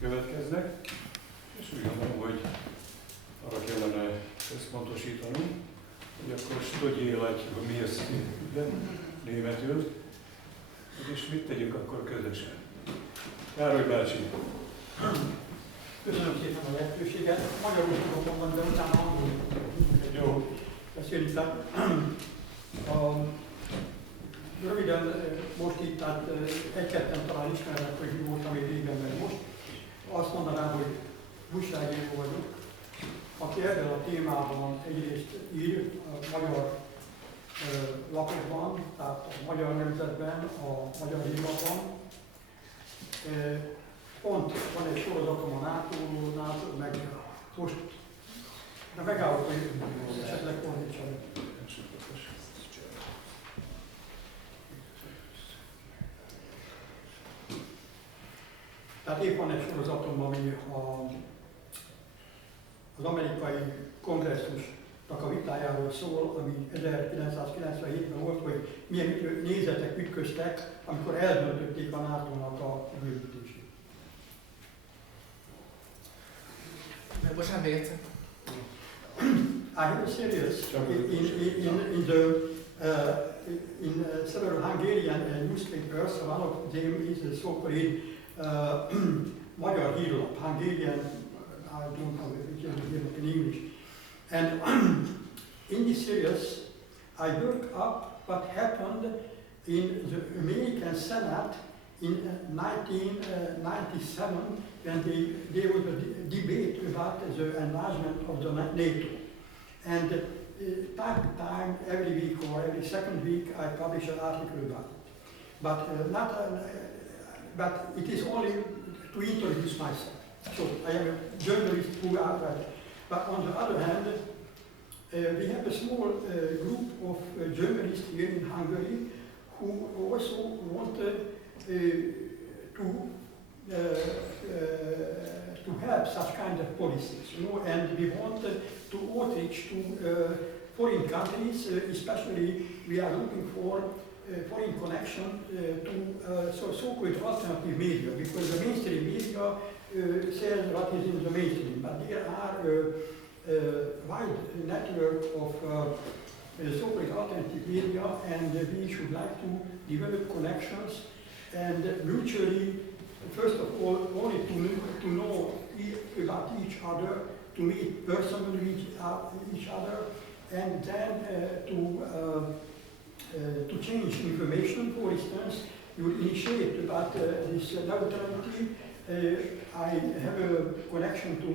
következnek, és úgy gondolom, hogy arra kellene összpontosítanunk, hogy akkor stodjélet, mi az németül, és mit tegyünk akkor közösen. Károly bácsi. Köszönöm szépen a lehetőséget. Magyarul fogom mondani, de utána angolul Jó. beszélni. Röviden most itt, tehát egy-ketten talán ismernek, hogy mi voltam én régen, meg most. Azt mondanám, hogy újságíró vagyok, aki ebben a témában egyrészt ír a magyar lapokban, tehát a Magyar Nemzetben, a Magyar Hírlapban. Pont van egy sorozatom a NATO-nál, meg most megállok, hogy esetleg fordítsanak. Tehát épp van egy sorozatom, ami az amerikai kongresszusnak a vitájáról szól, ami 1997-ben volt, hogy milyen nézetek ütköztek, amikor eldöntötték a NATO-nak a bővítését. Bocsánat, még egyszer. I have a serious in several Hungarian newspapers. One of them is a so-called Magyar Hírlap, Hungarian, I don't know if it's in English. And in this series, I looked up what happened in the American Senate in 1997 when there was a debate about the enlargement of the NATO. And time to time, every week or every second week, I publish an article about it. But it is only to introduce myself. So I am a journalist who are read. But on the other hand, we have a small group of journalists here in Hungary who also wanted to have such kind of policies, and we want to outreach to foreign countries, especially we are looking for foreign connection to so-called alternative media, because the mainstream media says what is in the mainstream, but there are a wide network of so-called alternative media, and we should like to develop connections and mutually, first of all, only to know about each other, to meet personally each other, and then to change information. For instance, you initiate about this neutrality. I have a connection to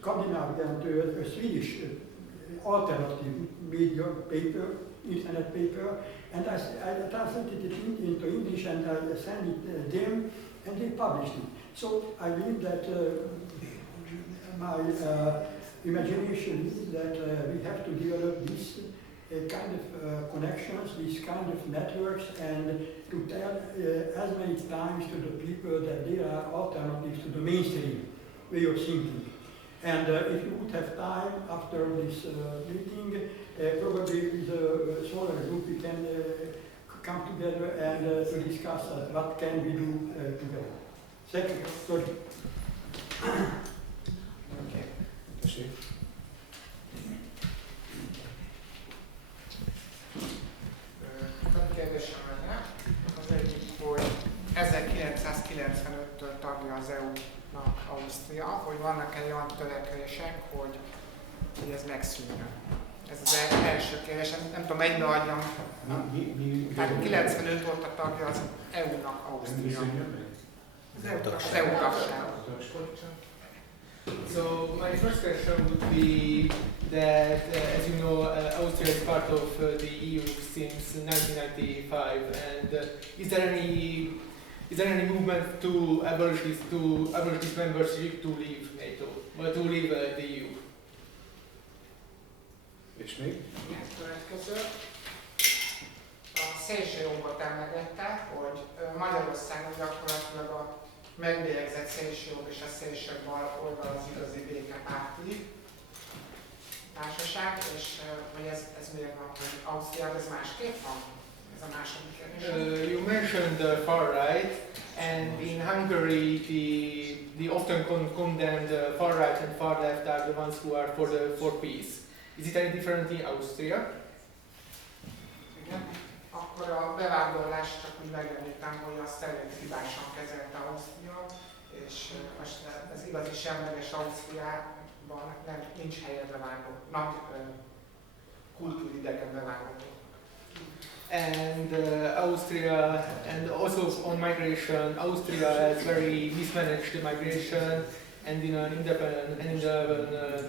Scandinavian, to a Swedish alternative media paper, internet paper, and I translated it into English and I sent it them, and they published it. So I believe that my imagination is that we have to develop this kind of connections, these kind of networks, and to tell as many times to the people that there are alternatives to the mainstream way of thinking. And if you would have time after this meeting, probably with a smaller group we can come together and to discuss what can we do together. Thank you. Sorry. Okay. Több kérdésem lenne. Az egyik, hogy 1995-től tagja az EU-nak Ausztria, hogy vannak-e olyan törekvések, hogy ez megszűnjön. Ez az első kérdés, nem tudom, egybe adjam. Tehát 95 óta tagja az EU-nak Ausztria. Az EU tagság. So my first question would be that, as you know, Austria is part of the EU since 1995, and is there any movement to abolish this membership to leave NATO, or to leave the EU? És még? Következő. A szélsőjobbot emlegette, hogy Magyarországon gyakorlatilag a megbélyegzett szélsőjobb és a szélsőjobb oldal az igazi békepárti társaság, és hogy ez miért van, hogy Ausztriában ez másképp van? Ez a második kérdés. You mentioned the far right, and in Hungary, the often condemned far right and far left are the ones who are for peace. Is it any different in Austria? Igen. Akkor a bevándorlást csak úgy megemlítem, hogy azt elég hibásan kezelte Ausztria, és most az igazi semleges Ausztriában nincs helye bevándorlók, kultúridegen bevándorlók. And Austria, and also on migration, Austria has very mismanaged the migration, and in an independent and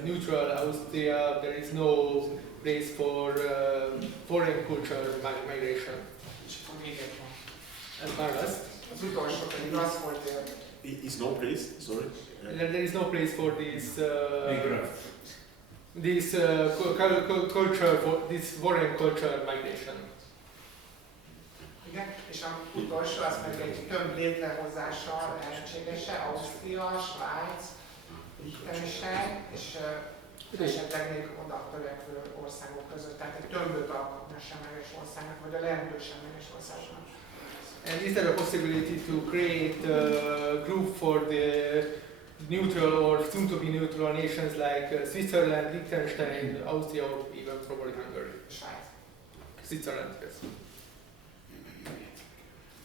neutral Austria, there is no place for foreign culture migration. És akkor még egy van. And válasz. Az utolsó pedig az, hogy Is no place, sorry. There is no place for this Migrants. culture, for this foreign culture migration. igen, és az utolsó, az pedig egy több létrehozása lehetséges-e, Ausztria, Svájc, Liechtenstein, és esetleg még oda törekvő országok között, tehát egy többet alkotni a semleges országnak, vagy a lehető semleges országnak. And is there a possibility to create a group for the neutral or soon to be neutral nations like Switzerland, Liechtenstein, Austria, or even probably Hungary? Svájc. Switzerland, yes.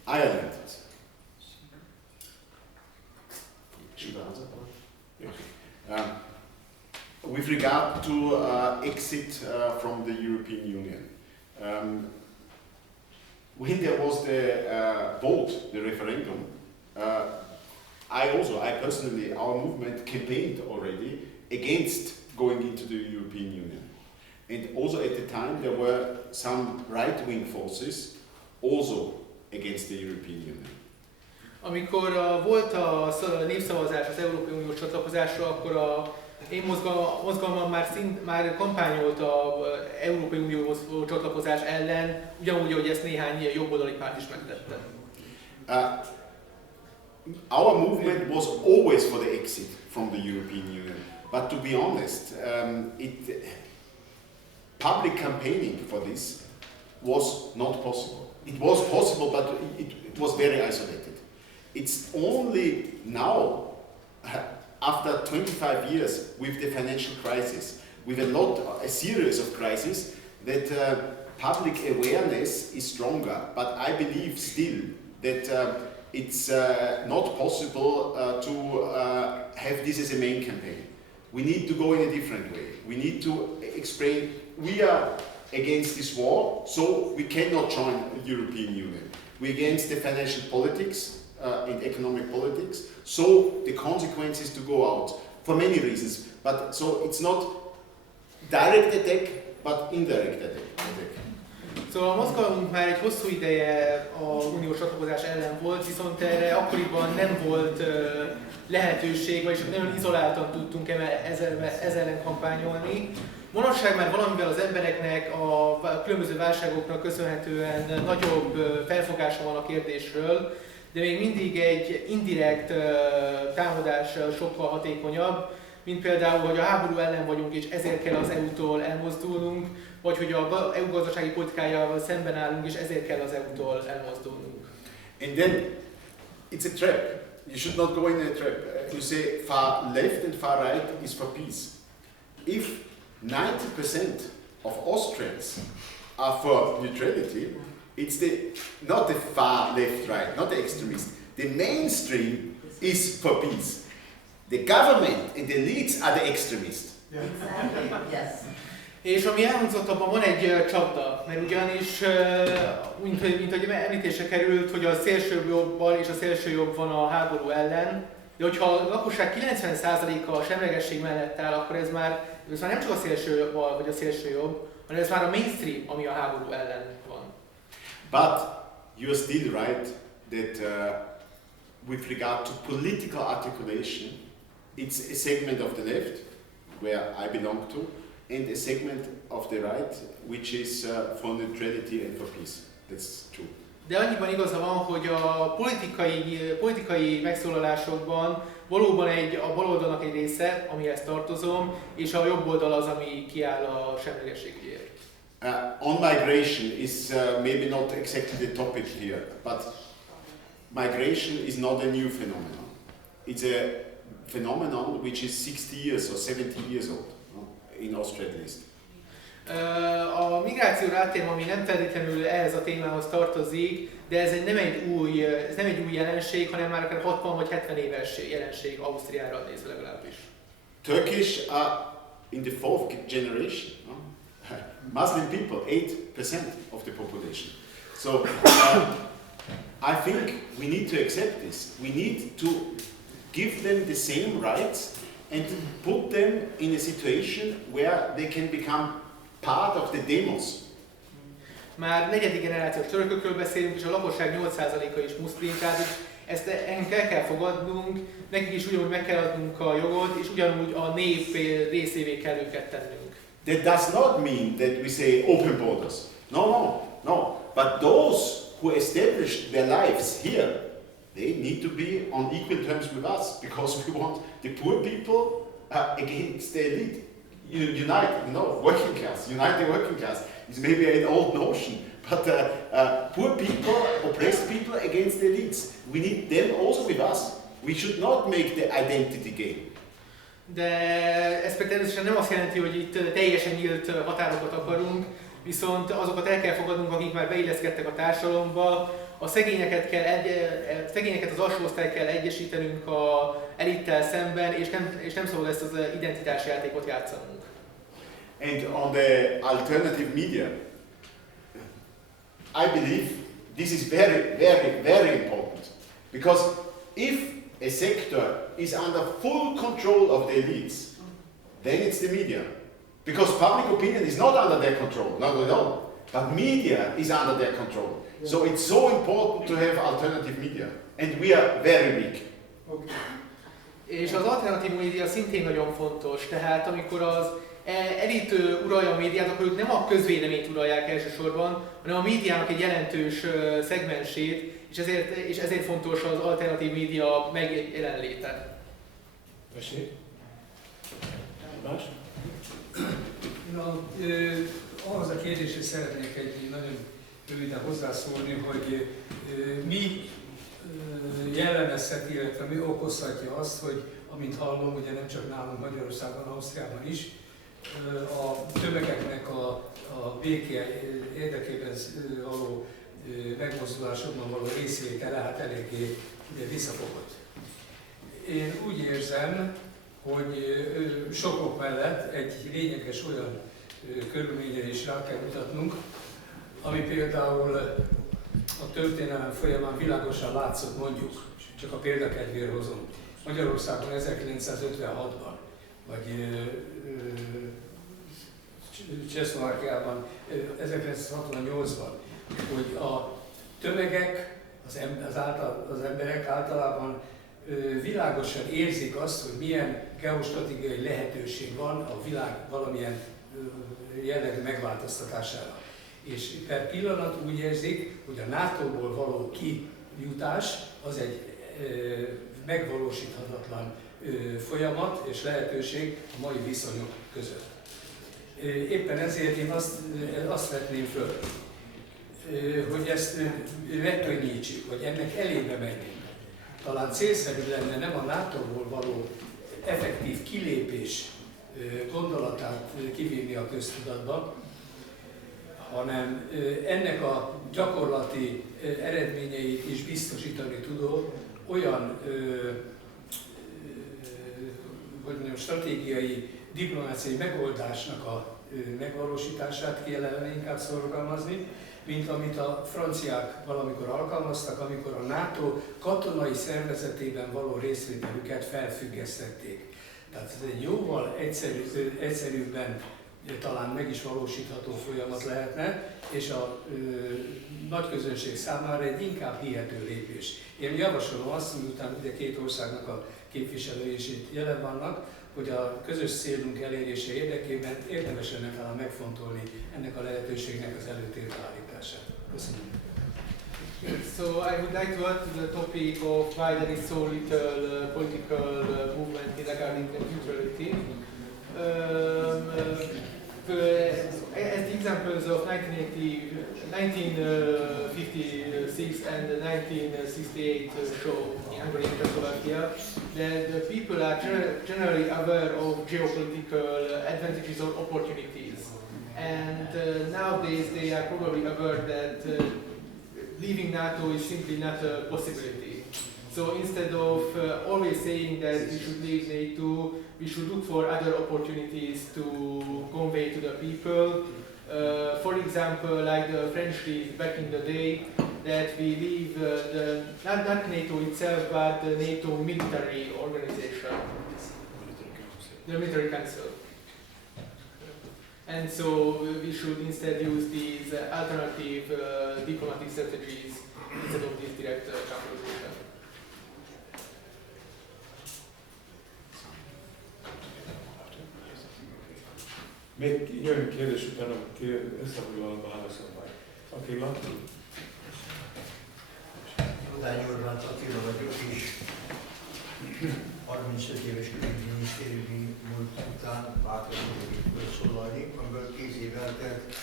Ireland. With regard to exit from the European Union, when there was the vote, the referendum, I personally, our movement campaigned already against going into the European Union. And also at the time there were some right-wing forces also against the European Union. Amikor volt a népszavazás az Európai Unió csatlakozásra, akkor én mozgalmam már kampányolt az Európai Unióhoz csatlakozás ellen, ugyanúgy, ahogy ezt néhány jobboldali párt is megtette. Our movement was always for the exit from the European Union, but to be honest, public campaigning for this was not possible. It was possible, but it was very isolated. It's only now, after 25 years, with the financial crisis, with a series of crises, that public awareness is stronger. But I believe still that it's not possible to have this as a main campaign. We need to go in a different way. We need to explain we are against this war, so we cannot join the European Union. We're against the financial politics and economic politics, so the consequence is to go out for many reasons. But so it's not direct attack, but indirect attack. Szóval a mozgalmunk már egy hosszú ideje az uniós csatlakozás ellen volt, viszont erre akkoriban nem volt lehetőség, vagyis nagyon izoláltan tudtunk ezzel ellen kampányolni. Manapság már valamivel az embereknek a különböző válságoknak köszönhetően nagyobb felfogása van a kérdésről, de még mindig egy indirekt támadás sokkal hatékonyabb, mint például, hogy a háború ellen vagyunk és ezért kell az EU-tól elmozdulnunk, vagy hogy az EU gazdasági politikájával szemben állunk és ezért kell az EU-tól elmozdulnunk. And then it's a trap. You should not go in a trap. You say far left and far right is for peace. If 90% of Austrians are for neutrality, it's not the far left, right, not the extremist. The mainstream is for peace. The government and the elites are the extremists. Exactly, yes. És ami elhangzott, abban van egy csapda, mert ugyanis, mint hogy említésre került, hogy a szélső jobbal és a szélső jobb van a háború ellen, de hogyha a lakosság 90%-a a semlegesség mellett áll, akkor ez már nem csak a szélső bal vagy a szélső jobb, hanem ez már a mainstream, ami a háború ellen van. But you're still right that with regard to political articulation, it's a segment of the left, where I belong to, and a segment of the right, which is for neutrality and for peace. That's true. De annyiban igaza van, hogy a politikai megszólalásokban valóban a baloldalnak egy része, amihez tartozom, és a jobb oldal az, ami kiáll a semlegességért. on migration is maybe not exactly the topic here, but migration is not a new phenomenon. It's a phenomenon which is 60 years or 70 years old, in Austria at least. A migráció rátérve, ami nem feltétlenül ehhez a témához tartozik, de ez nem egy új jelenség, hanem már akár 60 vagy 70 éves jelenség Ausztriára nézve legalábbis. Turkish are in the fourth generation. Muslim people, 8% of the population. So I think we need to accept this. We need to give them the same rights and put them in a situation where they can become part of the demos. Már negyedik generációs törökökről beszélünk, és a lakosság 8%-a is muszlim, tehát ezt el kell fogadnunk, nekik is ugyanúgy meg kell adnunk a jogot, és ugyanúgy a nép részévé kell őket tennünk. That does not mean that we say open borders. No. But those who established their lives here, they need to be on equal terms with us, because we want the poor people against the elite. Unite, working class, unite the working class. It's maybe an old notion, but poor people, oppressed people against the elites. We need them also with us. We should not make the identity game. De ez természetesen nem azt jelenti, hogy itt teljesen nyílt határokat akarunk, viszont azokat el kell fogadnunk, akik már beilleszkedtek a társadalomba. A szegényeket az alsó osztály kell egyesítenünk a elittel szemben, és nem szabad ezt az identitásjátékot játszanunk. And on the alternative media, I believe this is very, very, very important. Because if a sector is under full control of the elites, then it's the media. Because public opinion is not under their control, not at all. But media is under their control. Yeah. So it's so important to have alternative media. And we are very weak. Okay. És az alternatív média szintén nagyon fontos, tehát amikor az elit uralja a médiát, akkor ők nem a közvéleményt uralják elsősorban, hanem a médiának egy jelentős szegmensét, és ezért fontos az alternatív média megjelenléte. Tessék? Más? Ahhoz a kérdésre szeretnék egy nagyon röviden hozzászólni, hogy mi jellemezheti, illetve mi okozhatja azt, hogy amint hallom, ugye nem csak nálunk Magyarországon, Ausztriában is, a tömegeknek a béke érdekében való megmozdulásokban való részvétele hát eléggé visszafogott. Én úgy érzem, hogy sokok mellett egy lényeges olyan körülményre is rá kell mutatnunk, ami például a történelem folyamán világosan látszott, mondjuk, csak a példakedvéért hozom, Magyarországon 1956-ban, vagy Csehszlovákiában 1968-ban, hogy a tömegek, az emberek általában világosan érzik azt, hogy milyen geostratégiai lehetőség van a világ valamilyen jellegű megváltoztatására. És per pillanat úgy érzik, hogy a NATO-ból való kijutás az egy megvalósíthatatlan folyamat és lehetőség a mai viszonyok között. Éppen ezért én azt vetném föl, hogy ezt megkönnyítsük, hogy ennek elébe menjünk. Talán célszerű lenne nem a NATO-ból való effektív kilépés gondolatát kivinni a köztudatba, hanem ennek a gyakorlati eredményeit is biztosítani tudó olyan stratégiai, diplomáciai megoldásnak a megvalósítását kellene inkább szorgalmazni, mint amit a franciák valamikor alkalmaztak, amikor a NATO katonai szervezetében való részvételüket felfüggesztették. Tehát ez egy jóval egyszerűbben talán meg is valósítható folyamat lehetne, és a nagy közönség számára egy inkább hihető lépés. Én javasolom azt, miután ugye két országnak a képviselői is itt jelen vannak, hogy a közös célunk elérése érdekében érdemes lenne talán megfontolni ennek a lehetőségnek az előtérbe állítását. Köszönöm. So I would like to add to the topic of why there is so little political movement regarding the neutrality. as the examples of 1956 and 1968 show in Hungary and Czechoslovakia, that the people are generally aware of geopolitical advantages or opportunities. And nowadays they are probably aware that leaving NATO is simply not a possibility. So instead of always saying that we should leave NATO, we should look for other opportunities to convey to the people. For example, like the French did back in the day, that we leave not NATO itself, but the NATO military organization, the military council. And so we should instead use these alternative diplomatic strategies instead of this direct confrontation. Még jön kérdés utána, összefoglalva válaszol majd. Attila? Odány Orbán Attila vagyok, és 35 éves külügyminisztériumi múlt után bátorkodok felszólalni, amiből 10 év eltelt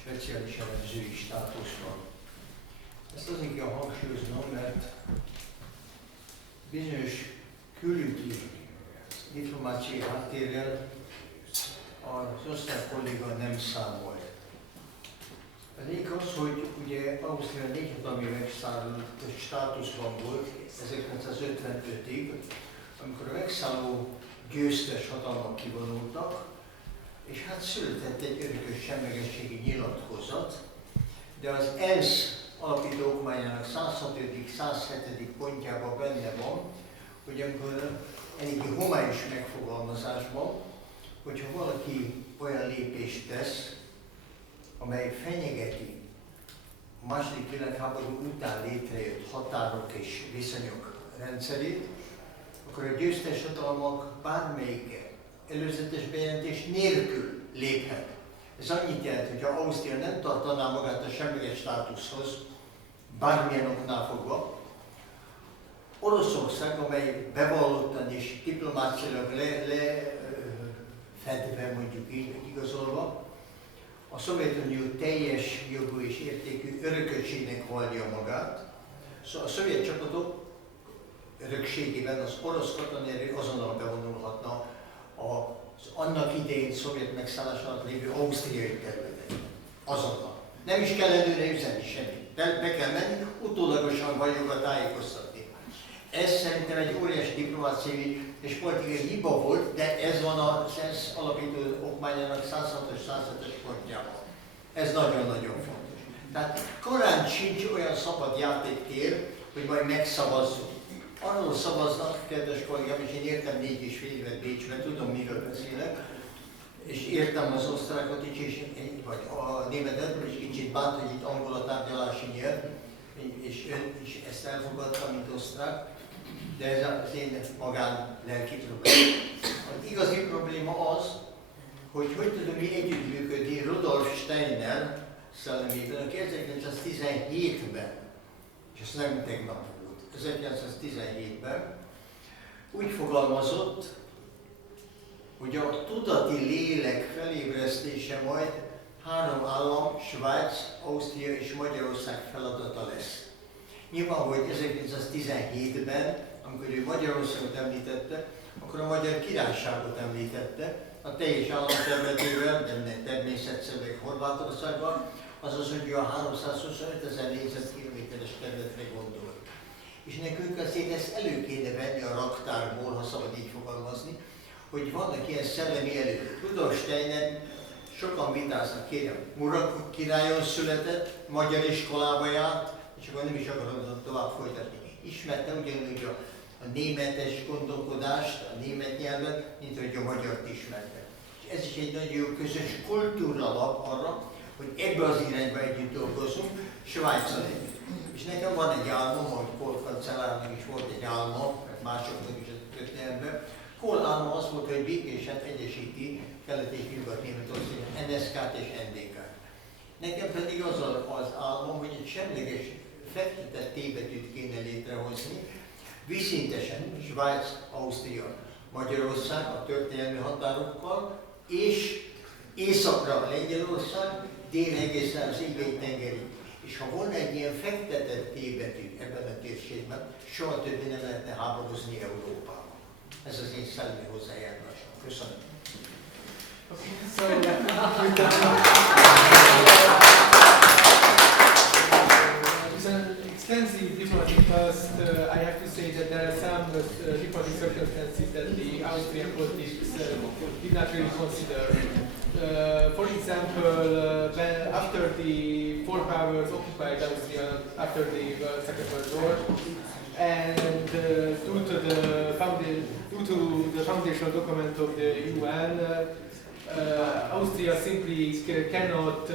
speciális elemzői státusz van. Ezt azért kell hangsúlyoznom, mert bizonyos külügyi diplomáciai háttérrel az osztrák kolléga nem számolt. Az egyik az, hogy ugye Ausztria négyhatalmi megszálló státuszban volt 1955-ig, amikor a megszálló győztes hatalmak kivonultak, és hát született egy örökös semlegességi nyilatkozat, de az ENSZ alapító okmányának 106.-107. pontjában benne van, hogy amikor eléggé homályos megfogalmazásban, hogyha valaki olyan lépést tesz, amely fenyegeti a második világháború után létrejött határok és viszonyok rendszerét, akkor a győztes hatalmak bármelyike előzetes bejelentés nélkül léphet. Ez annyit jelent, hogy ha Ausztria nem tartaná magát a semleges státuszhoz, bármilyen oknál fogva, Oroszország, amely bevallottan és diplomáciailag lefedve, mondjuk így, igazolva, a Szovjetunió teljes jogú és értékű örökösségnek vallja magát. Szóval a szovjet csapatok örökségében az orosz katonai azonnal bevonulhatna az annak idején szovjet megszállás alatt lévő ausztriai területen. Azonnal. Nem is kell előre üzenni semmit. Be kell menni, utólagosan van joga tájékoztatni. Ez szerintem egy óriási diplomáciai és politikai hiba volt, de ez van az ENSZ alapító okmányának 106-os, 107-es pontjában. Ez nagyon-nagyon fontos. Tehát korán sincs olyan szabad játéktér, hogy majd megszavazzunk. Arról szavaznak, kedves kollégám, és én értem 4,5 évet Bécsben, tudom, miről beszélek, és értem az osztrákot is, vagy a németet, és kicsit bánt, hogy itt angol a tárgyalási nyelv, és ön is ezt elfogadta, mint osztrák, de ez az én magán lelki probléma. Az igazi probléma az, hogy tudunk mi együttműködni Rudolf Steiner szellemében, aki 1917-ben, és ez nem tegnap volt, 1917-ben úgy fogalmazott, hogy a tudati lélek felébresztése majd 3 állam, Svájc, Ausztria és Magyarország feladata lesz. Nyilván, hogy 1917-ben, amikor ő Magyarországot említette, akkor a Magyar Királyságot említette, a teljes államterületével, de természetszerűleg Horvátországban, azaz, hogy ő a 325 000 négyzetkilométeres területre gondolt. És nekünk azért ezt elő kéne venni a raktárból, ha szabad így fogalmazni, hogy vannak ilyen szellemi elők. Rudolf Steiner, sokan vitáznak, kérem, Murat királyon született, magyar iskolába járt, és akkor nem is akarom tovább folytatni. Ismerte ugyanúgy a németes gondolkodást, a német nyelvet, mint hogy a magyart ismerte. És ez is egy nagyon jó közös kultúralap arra, hogy ebbe az irányba együtt dolgozunk, Svájccal együtt. És nekem van egy álmom, ahogy Kohl kancellárnak is volt egy álma, mert másoknak is a történelemben. Kohl álma az volt, hogy békésen egyesíti Kelet- és Nyugat-Németország NSZK-t és NDK-t. Nekem pedig az az álmom, hogy egy semleges fektetett T-betűt kéne létrehozni, vízszintesen Svájc, Ausztria, Magyarország a történelmi határokkal, és északra Lengyelország, dél egészen az Égei-tengerig. És ha volna egy ilyen fektetett T-betű ebben a térségben, soha többé nem lehetne háborúzni Európában. Ez az én szellemi hozzájárulásom. Köszönöm. So, with an extensive diplomatic past, I have to say that there are some diplomatic circumstances that the Austrian politics did not really consider. For example, after the four powers occupied Austria after the Second World War, and due to the foundational document of the UN, Austria simply cannot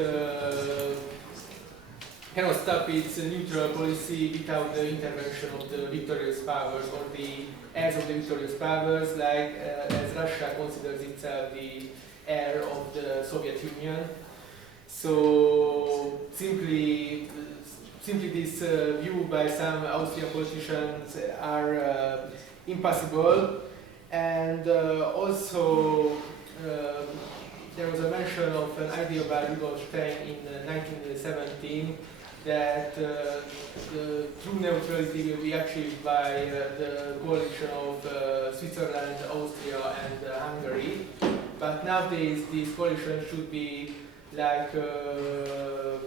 stop its neutral policy without the intervention of the victorious powers or the heirs of the victorious powers, like as Russia considers itself the heir of the Soviet Union. So simply this view by some Austrian politicians are impossible, and also there was a mention of an idea by Rudolf Stein in 1917 that the true neutrality will be achieved by the coalition of Switzerland, Austria and Hungary. But nowadays this coalition should be like a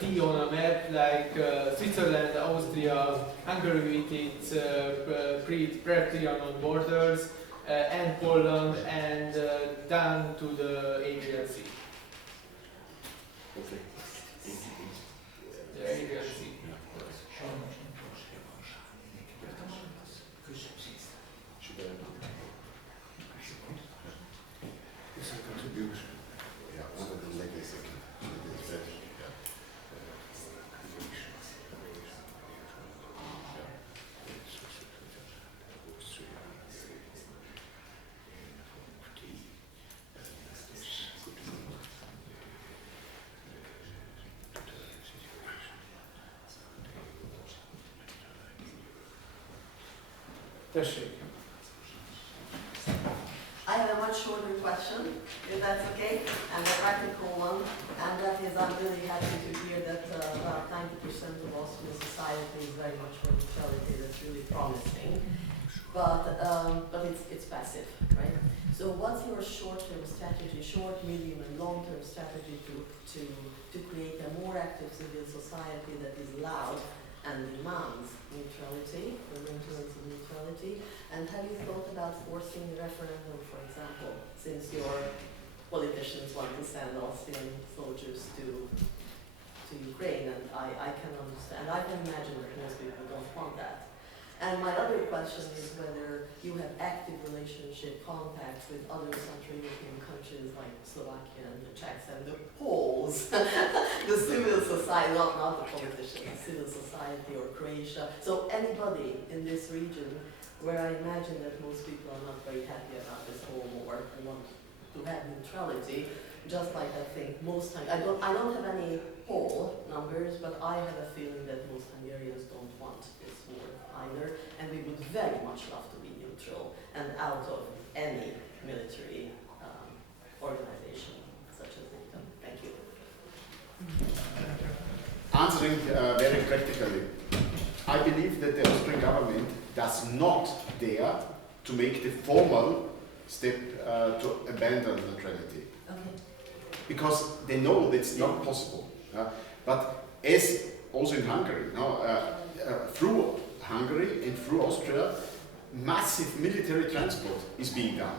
T on a map, like Switzerland, Austria, Hungary with its pre-Trianon borders, and Poland, and down to the Aegean Sea. Okay. The Aegean Sea. Tessék. I have a much shorter question, if that's okay, and a practical one, and that is I'm really happy to hear that about 90% of Austrian society is very much for neutrality. That's really promising, but it's passive, right? So what's your short-term strategy, short, medium, and long-term strategy to create a more active civil society that is loud and demands neutrality, the maintenance of neutrality? And have you thought about forcing a referendum, for example, since your politicians want to send Austrian soldiers to Ukraine, and I can understand, I can imagine that most people don't want that. And my other question is whether you have active relationship contacts with other Central European countries like Slovakia and the Czechs and the Poles, the civil society, not the politicians, civil society, or Croatia. So anybody in this region where I imagine that most people are not very happy about this whole war and want to have neutrality, just like I think most I don't have any poll numbers, but I have a feeling that most Hungarians don't want this war either, and we would very much love to be neutral and out of any military organization such as NATO. Thank you. Answering very practically, I believe that the Austrian government does not dare to make the formal step to abandon neutrality. Okay. Because they know that's not possible. But as also in Hungary, through Hungary and through Austria, massive military transport is being done,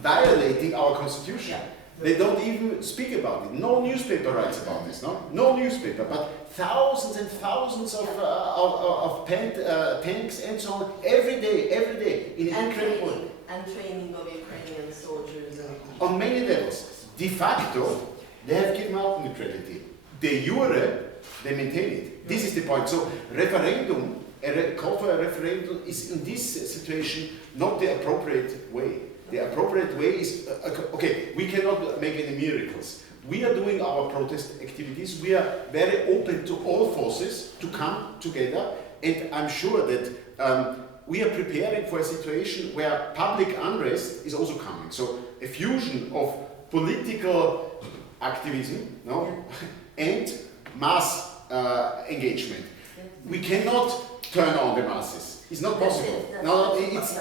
violating our constitution. They don't even speak about it. No newspaper writes about this. No newspaper. But thousands and thousands of tanks and so on every day in incredible. And training of Ukrainian soldiers. On many levels. De facto, they have given up neutrality. De jure, they maintain it. This is the point. So referendum, a call for a referendum is in this situation not the appropriate way. The appropriate way is, okay, we cannot make any miracles. We are doing our protest activities. We are very open to all forces to come together, and I'm sure that we are preparing for a situation where public unrest is also coming. So a fusion of political activism, no, and mass engagement. We cannot turn on the masses. It's not possible. No,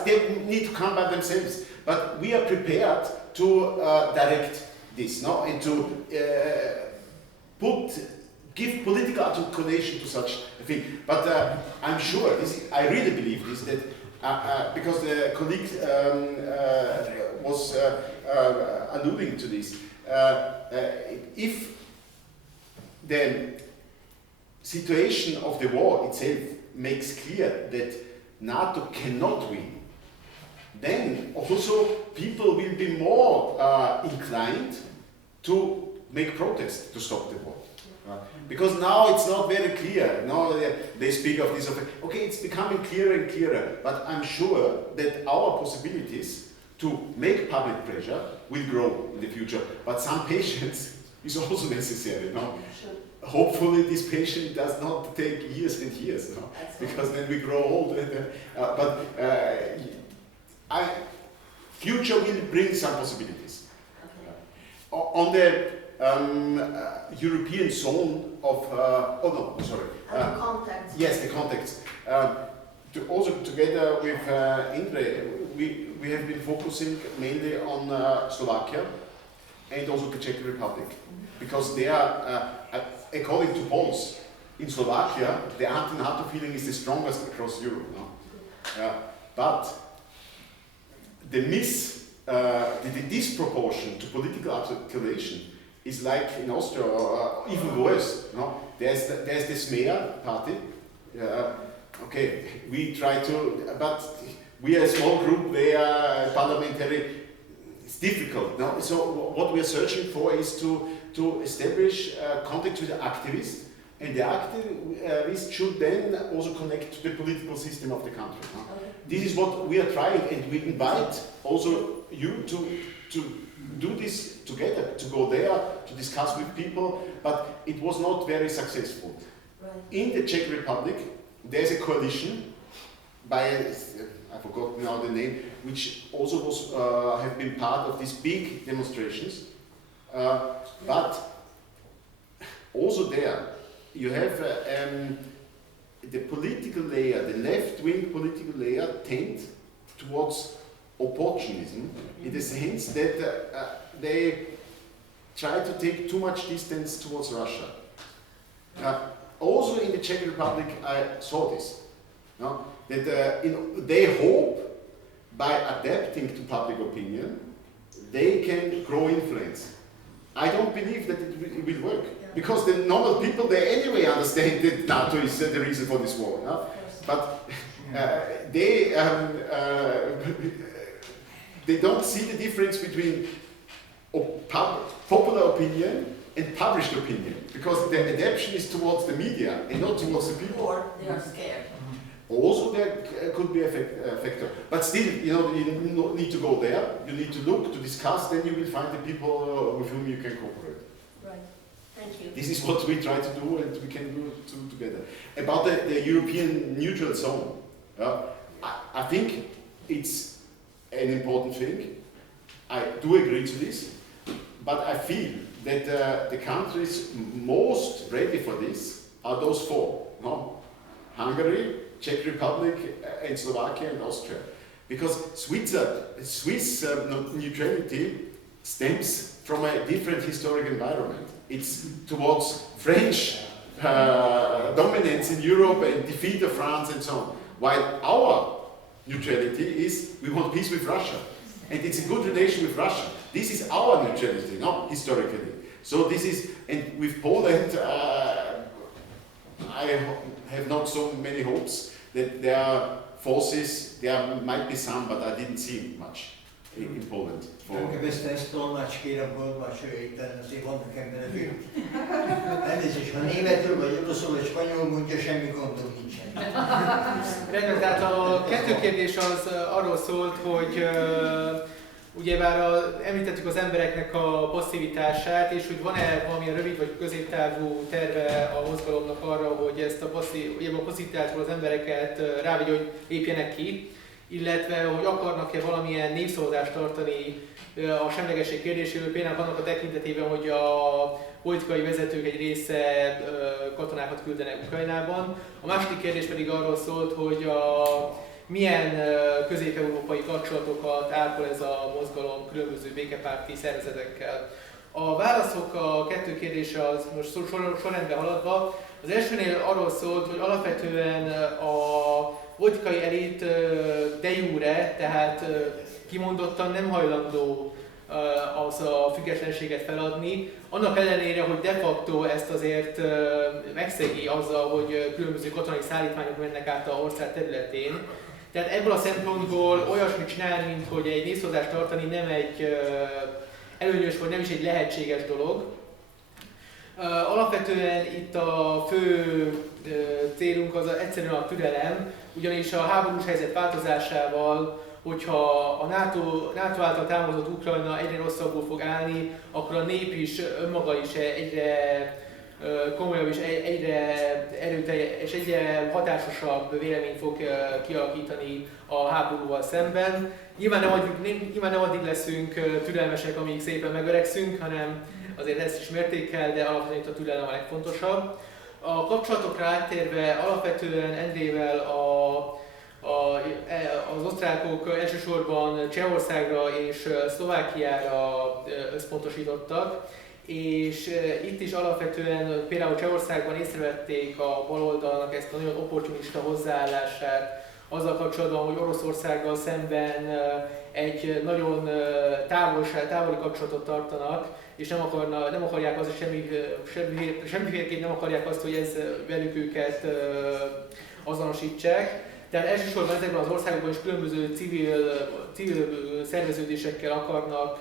they need to come by themselves. But we are prepared to direct this, no, and to give political articulation to such a thing. But I'm sure, I really believe this, that because the colleague was alluding to this, if the situation of the war itself makes clear that NATO cannot win, then also people will be more inclined to make protests to stop the war. Because now it's not very clear. Now they speak of this, okay, it's becoming clearer and clearer, but I'm sure that our possibilities to make public pressure will grow in the future. But some patience is also necessary. No? Hopefully this patience does not take years and years, no? Because then we grow old. Future will bring some possibilities. On the European zone of, the context. Yes, the context. Also together with Indre, we have been focusing mainly on Slovakia and also the Czech Republic. Because they are, according to polls, in Slovakia, the anti-NATO feeling is the strongest across Europe. No? But the disproportion to political articulation is like in Austria, or even worse. No? There's the Smear party. Okay, we try to, but we are a small group, they are parliamentary. It's difficult. No? So what we are searching for is to establish contact with the activists, and the activists should then also connect to the political system of the country. No? Okay. This is what we are trying, and we invite also you to do this together, to go there, to discuss with people, but it was not very successful. Right. In the Czech Republic, there's a coalition by, I forgot now the name, which also was have been part of these big demonstrations. But also there, you have the political layer, the left-wing political layer tend towards opportunism in the sense that they try to take too much distance towards Russia. Also in the Czech Republic I saw this, no? That they hope by adapting to public opinion they can grow influence. I don't believe that it will work, because the normal people, they anyway understand that NATO is the reason for this war. No? But they don't see the difference between popular opinion and published opinion, because the adaptation is towards the media and not towards the people. Or they are scared. Also there could be a factor. But still, you need to go there, you need to look, to discuss, then you will find the people with whom you can cooperate. Right. Thank you. This is what we try to do, and we can do it together. About the European neutral zone, I think it's an important thing. I do agree to this, but I feel that the countries most ready for this are those four, no? Hungary, Czech Republic, and Slovakia and Austria. Because Swiss neutrality stems from a different historic environment. It's towards French dominance in Europe and defeat of France and so on. While our neutrality is, we want peace with Russia. And it's a good relation with Russia. This is our neutrality, not historically. So this is, and with Poland, I have not so many hopes that there are forces, there might be some, but I didn't see much in Poland. Ezt tolmács kérem, tolmácsolja itt, azért vannak emberek itt. Elnézést, ha németül vagy oroszul vagy spanyol mondja, semmi gondom nincsen. Rendben, tehát a kettő kérdés az arról szólt, hogy ugyebár említettük az embereknek a passzivitását, és hogy van-e valamilyen rövid vagy középtávú terve a mozgalomnak arra, hogy ezt a passzivitásból az embereket rávigye, hogy lépjenek ki. illetve hogy akarnak-e valamilyen népszavazást tartani a semlegesség kérdéséről, például annak a tekintetében, hogy a politikai vezetők egy része katonákat küldenek Ukrajnában. A második kérdés pedig arról szólt, hogy milyen közép-európai kapcsolatokat ápol ez a mozgalom különböző békepárti szervezetekkel. A válaszok a kettő kérdésre az most sorrendben haladva. Az elsőnél arról szólt, hogy alapvetően a politikai elit de jure, tehát kimondottan nem hajlandó az a függetlenséget feladni, annak ellenére, hogy de facto ezt azért megszegi azzal, hogy különböző katonai szállítmányok mennek át az ország területén. Tehát ebből a szempontból olyasmit csinálni, mint hogy egy népszavazást tartani nem egy előnyös, vagy nem is egy lehetséges dolog. Alapvetően itt a fő célunk az egyszerűen a türelem, ugyanis a háborús helyzet változásával, hogyha a NATO által támogatott Ukrajna egyre rosszabbul fog állni, akkor a nép is önmaga is egyre komolyabb és egyre erőteljesebb és egyre hatásosabb véleményt fog kialakítani a háborúval szemben. Nyilván nem addig leszünk türelmesek, amíg szépen megöregszünk, hanem azért ezt is mértékkel, de alapvetően a türelem a legfontosabb. A kapcsolatokra áttérve alapvetően Endrével az osztrákok elsősorban Csehországra és Szlovákiára összpontosítottak, és itt is alapvetően például Csehországban észrevették a baloldalnak ezt a nagyon opportunista hozzáállását azzal kapcsolatban, hogy Oroszországgal szemben egy nagyon távoli kapcsolatot tartanak, és nem akarják azt, semmiféleképpen nem akarják azt, hogy ez velük őket azonosítsák. Tehát elsősorban ezekben az országokban is különböző civil szerveződésekkel akarnak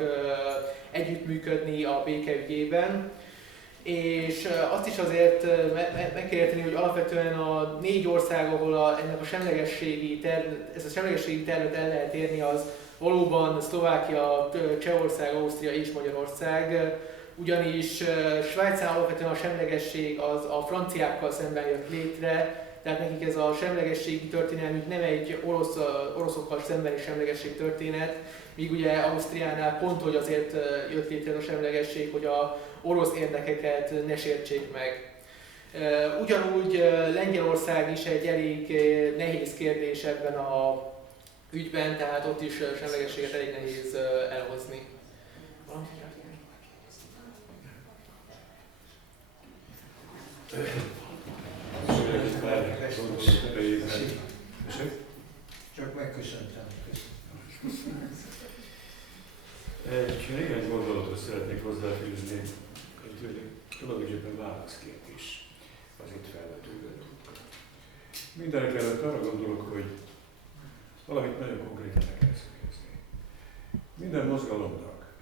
együttműködni a békeügyében. És azt is azért meg kell érteni, hogy alapvetően a 4 ország, ahol ennek a semlegességi tervet el lehet érni, az valóban Szlovákia, Csehország, Ausztria és Magyarország. Ugyanis Svájcán alapvetően a semlegesség az a franciákkal szemben jött létre, tehát nekik ez a semlegességi történelmük nem egy oroszokkal szembeni semlegesség történet, míg ugye Ausztriánál pont, hogy azért jött létre a semlegesség, hogy a orosz érdekeket ne sértsék meg. Ugyanúgy Lengyelország is egy elég nehéz kérdés ebben a ügyben, tehát ott is semlegességet elég nehéz elhozni. Csak megköszöntem. Néhány gondolatot szeretnék hozzáfűzni, tulajdonképpen válaszként is az itt felvetődött. Mindenek előtt arra gondolok, hogy valamit nagyon konkrétan meg kell szögezni. Minden mozgalomnak,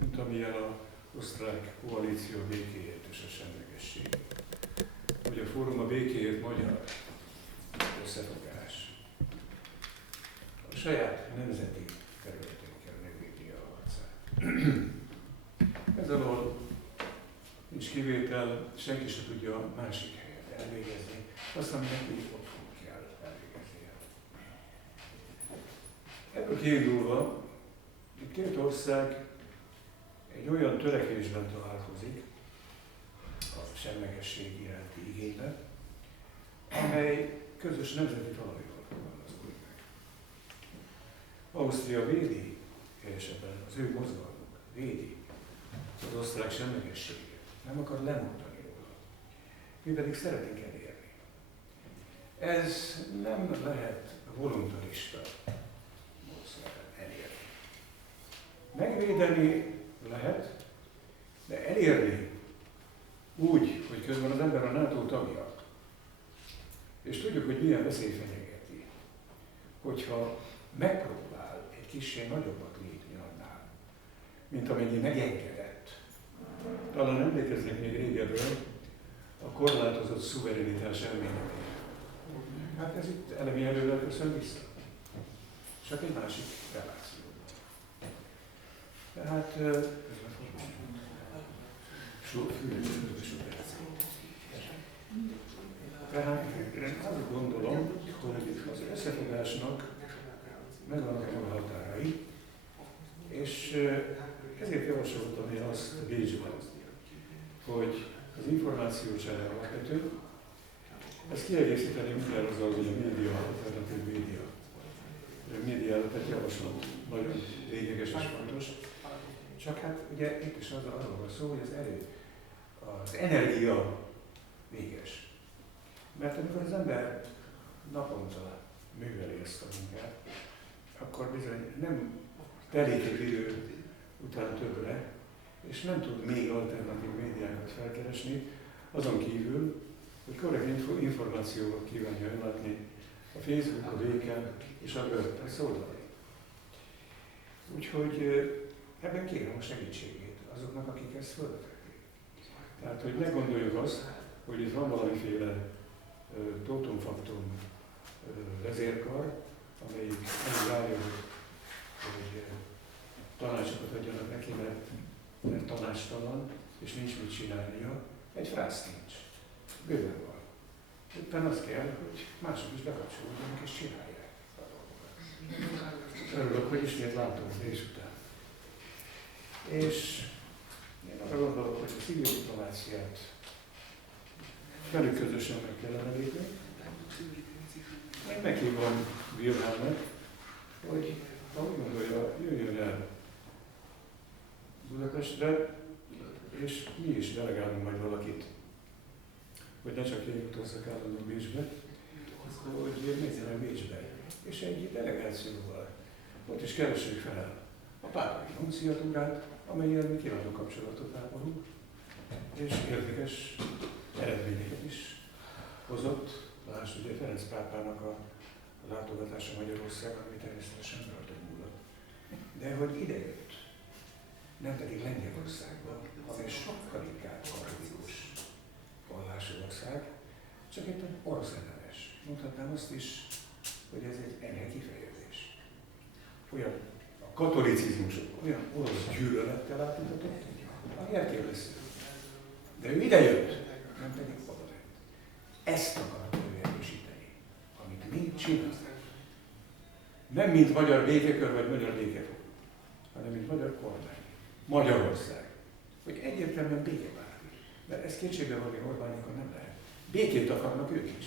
mint amilyen az osztrák koalíció békéért és a semlegesség, vagy a Fórum a békéért magyar összefogás, a saját nemzeti területén kell megvédni a harcát. Ez alól nincs kivétel, senki sem tudja a másik helyet elvégezni, azt, ami neki otthon kell elvégeznie. Ebből kiindulva, itt 2 ország egy olyan törekvésben találkozik, a semlegesség iránti igényben, amely közös nemzeti talajról fogalmazódik meg. Ausztria védi, és ebben az ő mozgalmuk védi az osztrák semlegességet, nem akar lemondani róla. Mi pedig szeretnénk elérni. Ez nem lehet voluntarista módszerrel elérni. Megvédeni lehet, de elérni úgy, hogy közben az ember a NATO tagja, és tudjuk, hogy milyen veszély fenyegeti, hogyha megpróbál egy kissé nagyobbat lépni annál, mint amennyi megengedett. Talán emlékeznek még régebről a korlátozott szuverenitás elméletére. Hát ez itt elemi elővel köszön vissza. Csak egy másik reláció. Tehát tehát azt gondolom, hogy az összefogásnak megvannak a határai, és ezért javasoltam én azt Bécsben, hogy az információcsere alapvető, ezt kiegészíteni kell azzal, hogy a média, alternatív médiálatot javaslom, nagyon lényeges és fontos. Csak hát ugye itt is arról van szó, hogy az energia véges. Mert amikor az ember naponta műveli ezt a munkát, akkor bizony nem telik egy idő után többre, és nem tud még alternatív médiákat felkeresni, azon kívül, hogy korrekt információkat kívánja ellátni a Facebook, a VK és a WordPress oldalai. Úgyhogy ebben kérem a segítségét azoknak, akik ezt fölvetették. Tehát, hogy ne gondoljuk azt, hogy itt van valamiféle totum-faktum vezérkar, amelyik nem várja, hogy tanácsokat adjanak neki, mert tanácstalan, és nincs mit csinálnia. Egy frász nincs. Bőven van. Éppen az kell, hogy mások is bekapcsolódjanak és csinálják a dolgokat. Örülök, hogy ismét látom délután. És én arra gondolok, hogy a civil diplomáciát velük közösen meg kellene lépni. Én meghívom Wilhelmet, hogy ha úgy gondolja, jöjjön el Budapestre, és mi is delegálunk majd valakit, hogy ne csak én utazzak állandóan Bécsbe, hogy nézzél meg Bécsbe. És egy delegációval ott is keressük fel a pápai nunciatúrát, amelyen mi kiváló kapcsolatot ápolunk, és érdekes eredményeket is hozott. Lásd, ugye Ferenc pápának a látogatása Magyarországon, ami természetesen rajta múlott. De hogy idejött, nem pedig Lengyelországban, amely sokkal inkább katolikus vallású ország, csak egy orosz ellenes. Mondhatnám azt is, hogy ez egy enyhe kifejezés. Olyan a katolicizmus olyan orosz gyűlölettel átutatott, ami elképesztő. De ő idejött, nem pedig oda lett. Ezt akarta ő erősíteni, amit mi csinálunk. Nem mint magyar békekör vagy magyar békefog, hanem mint magyar kormány. Magyarország. Hogy egyértelműen békepárti. Mert ezt kétségbe vonni Orbáninkon nem lehet. Békét akarnak ők is.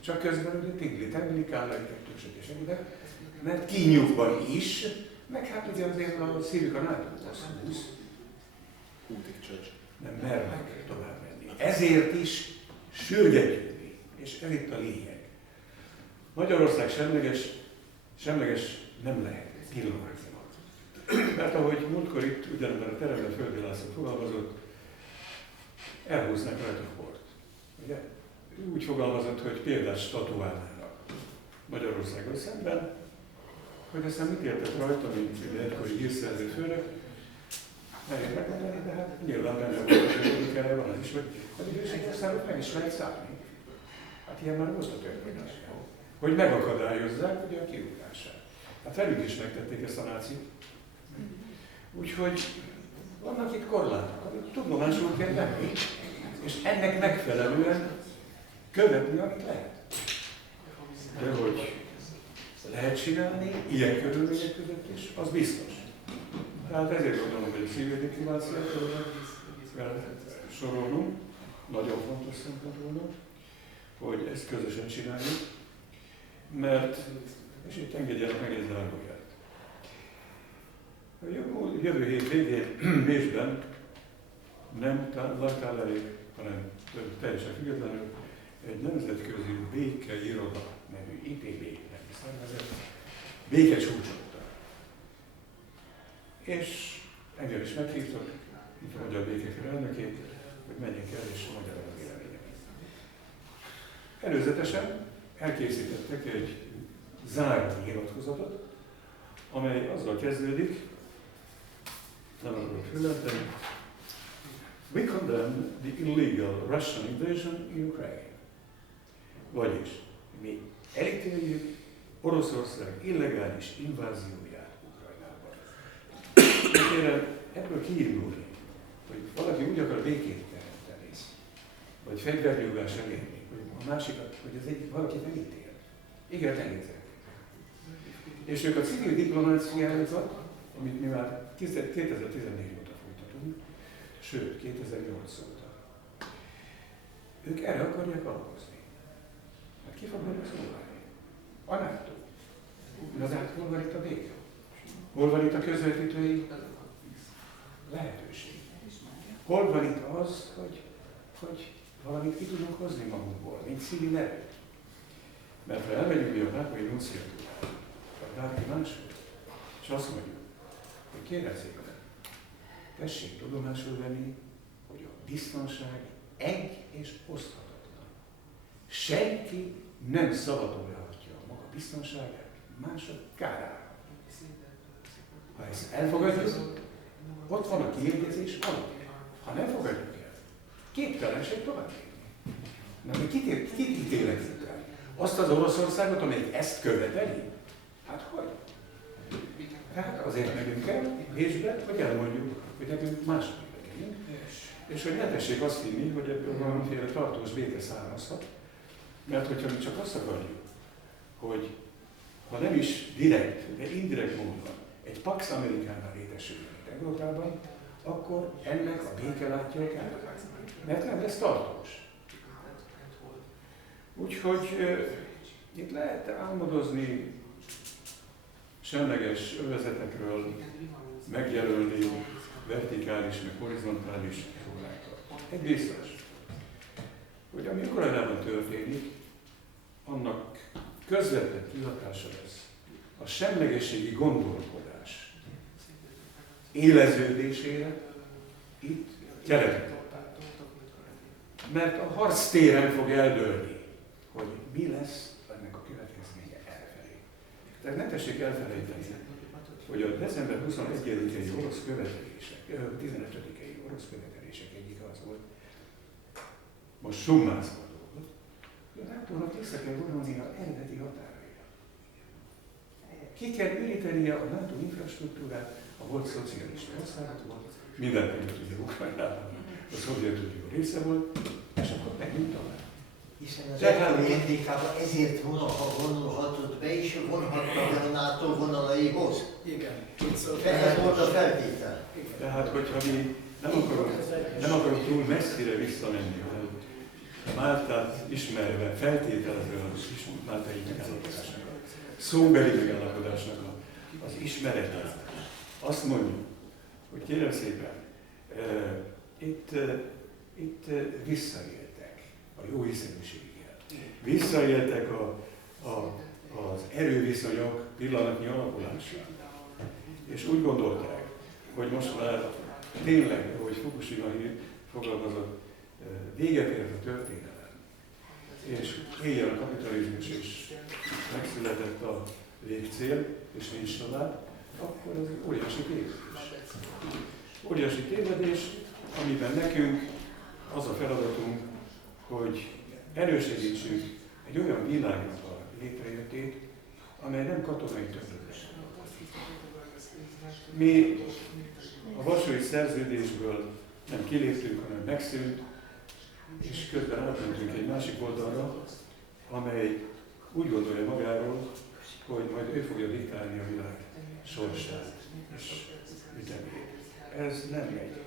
Csak közben ugye tingli-tengli, kállai kettősök és egyébek, mert kínjukban is, meg hát ugye azért a szívük a NATO-hoz húz. Nem mernek tovább menni. Ezért is sürgetjük mi. És ez itt a lényeg. Magyarország semleges nem lehet pillanatban. Mert ahogy múltkor itt ugyanebben a teremben Földi László fogalmazott, elhúznák rajta a bort. Ugye? Ő úgy fogalmazott, hogy példát statuálnának Magyarországgal szemben, hogy aztán mit értett rajta, mint egykori hírszerző főnök, nehéz megmondani, de hát nyilván benne volt, hogy erre van az is, hogy az időség országok meg is lehet szállni. Hát ilyen már most a törvényben. Hogy megakadályozzák ugye a kiugrását. Hát velük is megtették ezt a nácik. Úgyhogy vannak itt korlátok, amit tudomásul kell venni, és ennek megfelelően követni, amit lehet. De hogy lehet csinálni, ilyen körülmények között is, az biztos. Tehát ezért gondolom, hogy a civil diplomáciát kell sorolnunk, nagyon fontos szempont volna, hogy ezt közösen csináljuk, mert, és itt engedjenek meg egy záróját. A jövő hét végén Bécsben nem Lanthalder, hanem teljesen függetlenül egy nemzetközi békeiroda nevű IPB nevű szervezet békecsúcsot tart. És engem is meghívtak, mint a Magyar Békekör elnökét, hogy menjek el és magyar a véleményeket. Előzetesen elkészítettek egy záró nyilatkozatot, amely azzal kezdődik, nem akarok fülleteni, we condemn the illegal Russian invasion in Ukraine. Vagyis mi elítéljük Oroszország illegális invázióját Ukrajnában. Kérem, ebből kiindulni, hogy valaki úgy akar békét teremteni, vagy fegyvernyugvás elérni, hogy a másikat, hogy ez egy valakit elítél. Igen, elítél. És ők a civil diplomáciájukat, amit mi már 2014 óta folytatunk, sőt 2008 óta, ők erre akarják alapozni. Hát ki fog velük szólni? A NATO. Na de hát hol van itt a béke? Hol van itt a közvetítői lehetőség? Hol van itt az, hogy valamit ki tudunk hozni magunkból, mint civil erő? Mert ha elmegyünk mi a nápolyi nunciatúrára, vagy bárki máshol, és azt mondjuk, hogy kérem szépen, tessék tudomásul venni, hogy a biztonság egy és oszthatatlan. Senki nem szavatolhatja a maga biztonságát mások kárára. Ha ezt elfogadjuk, ott van a kiegyezés alapja. Ha nem fogadjuk el, képtelenség tovább lépni. Na, de kit ítéletünk el? Azt az Oroszországot, amelyik ezt követeli? Hát hogy? Tehát azért megyünk el Bécsbe, hogy elmondjuk, hogy nekünk máshogy legyen. És hogy ne tessék azt hinni, hogy ebből valamiféle tartós béke származhat. Mert hogyha mi csak azt akarjuk, hogy ha nem is direkt, de indirekt módon egy Pax Americánál létesülünk Európában, akkor ennek a béke látja a kárt. Mert nem lesz tartós. Úgyhogy itt lehet álmodozni semleges övezetekről, megjelölni vertikális, meg horizontális zónákat. Egy biztos, hogy ami Ukrajnában történik, annak közvetlen kihatása lesz a semlegességi gondolkodás éleződésére itt keleten. Mert a harctéren fog eldőlni, hogy mi lesz ennek a következménye elfelé. Tehát ne tessék elfelejteni, hogy a december 21-i orosz követelések, 15-i orosz követelések egyik az volt, most summázva a dolgot, hogy a NATO-nak vissza kell vonulnia az eredeti határaira. Ki kell ürítenie a NATO infrastruktúrát, a volt szocialista országokból, minden tudjuk, hogy Ukrajnában a Szovjetunió része volt, és akkor megint tovább. Hiszen az ekkori NDK-ban ezért vonulhatott be, és vonhatta be a NATO vonalaihoz. Igen. Ez volt a feltétel. Tehát, hogyha mi nem akarunk túl messzire visszamenni, hanem Máltát ismerve, feltételezve a máltai megállapodásnak, szóbeli megállapodásnak az ismeretét, azt mondjuk, hogy kérem szépen, itt visszaéltek a jó hiszeműséggel. Visszaéltek az erőviszonyok pillanatnyi alakulásán. És úgy gondolták, hogy most már tényleg, ahogy Fukushima fogalmazott, véget ért a történelem. És éljen a kapitalizmus, és megszületett a végcél, és nincs tovább, akkor ez óriási tévedés. Óriási tévedés, amiben nekünk az a feladatunk, hogy elősegítsük egy olyan világnak a létrejöttét, amely nem katonai terület. Mi a Varsói Szerződésből nem kiléptünk, hanem megszűnt, és közben átmentünk egy másik oldalra, amely úgy gondolja magáról, hogy majd ő fogja diktálni a világ sorsát és ütemét. Ez nem megy.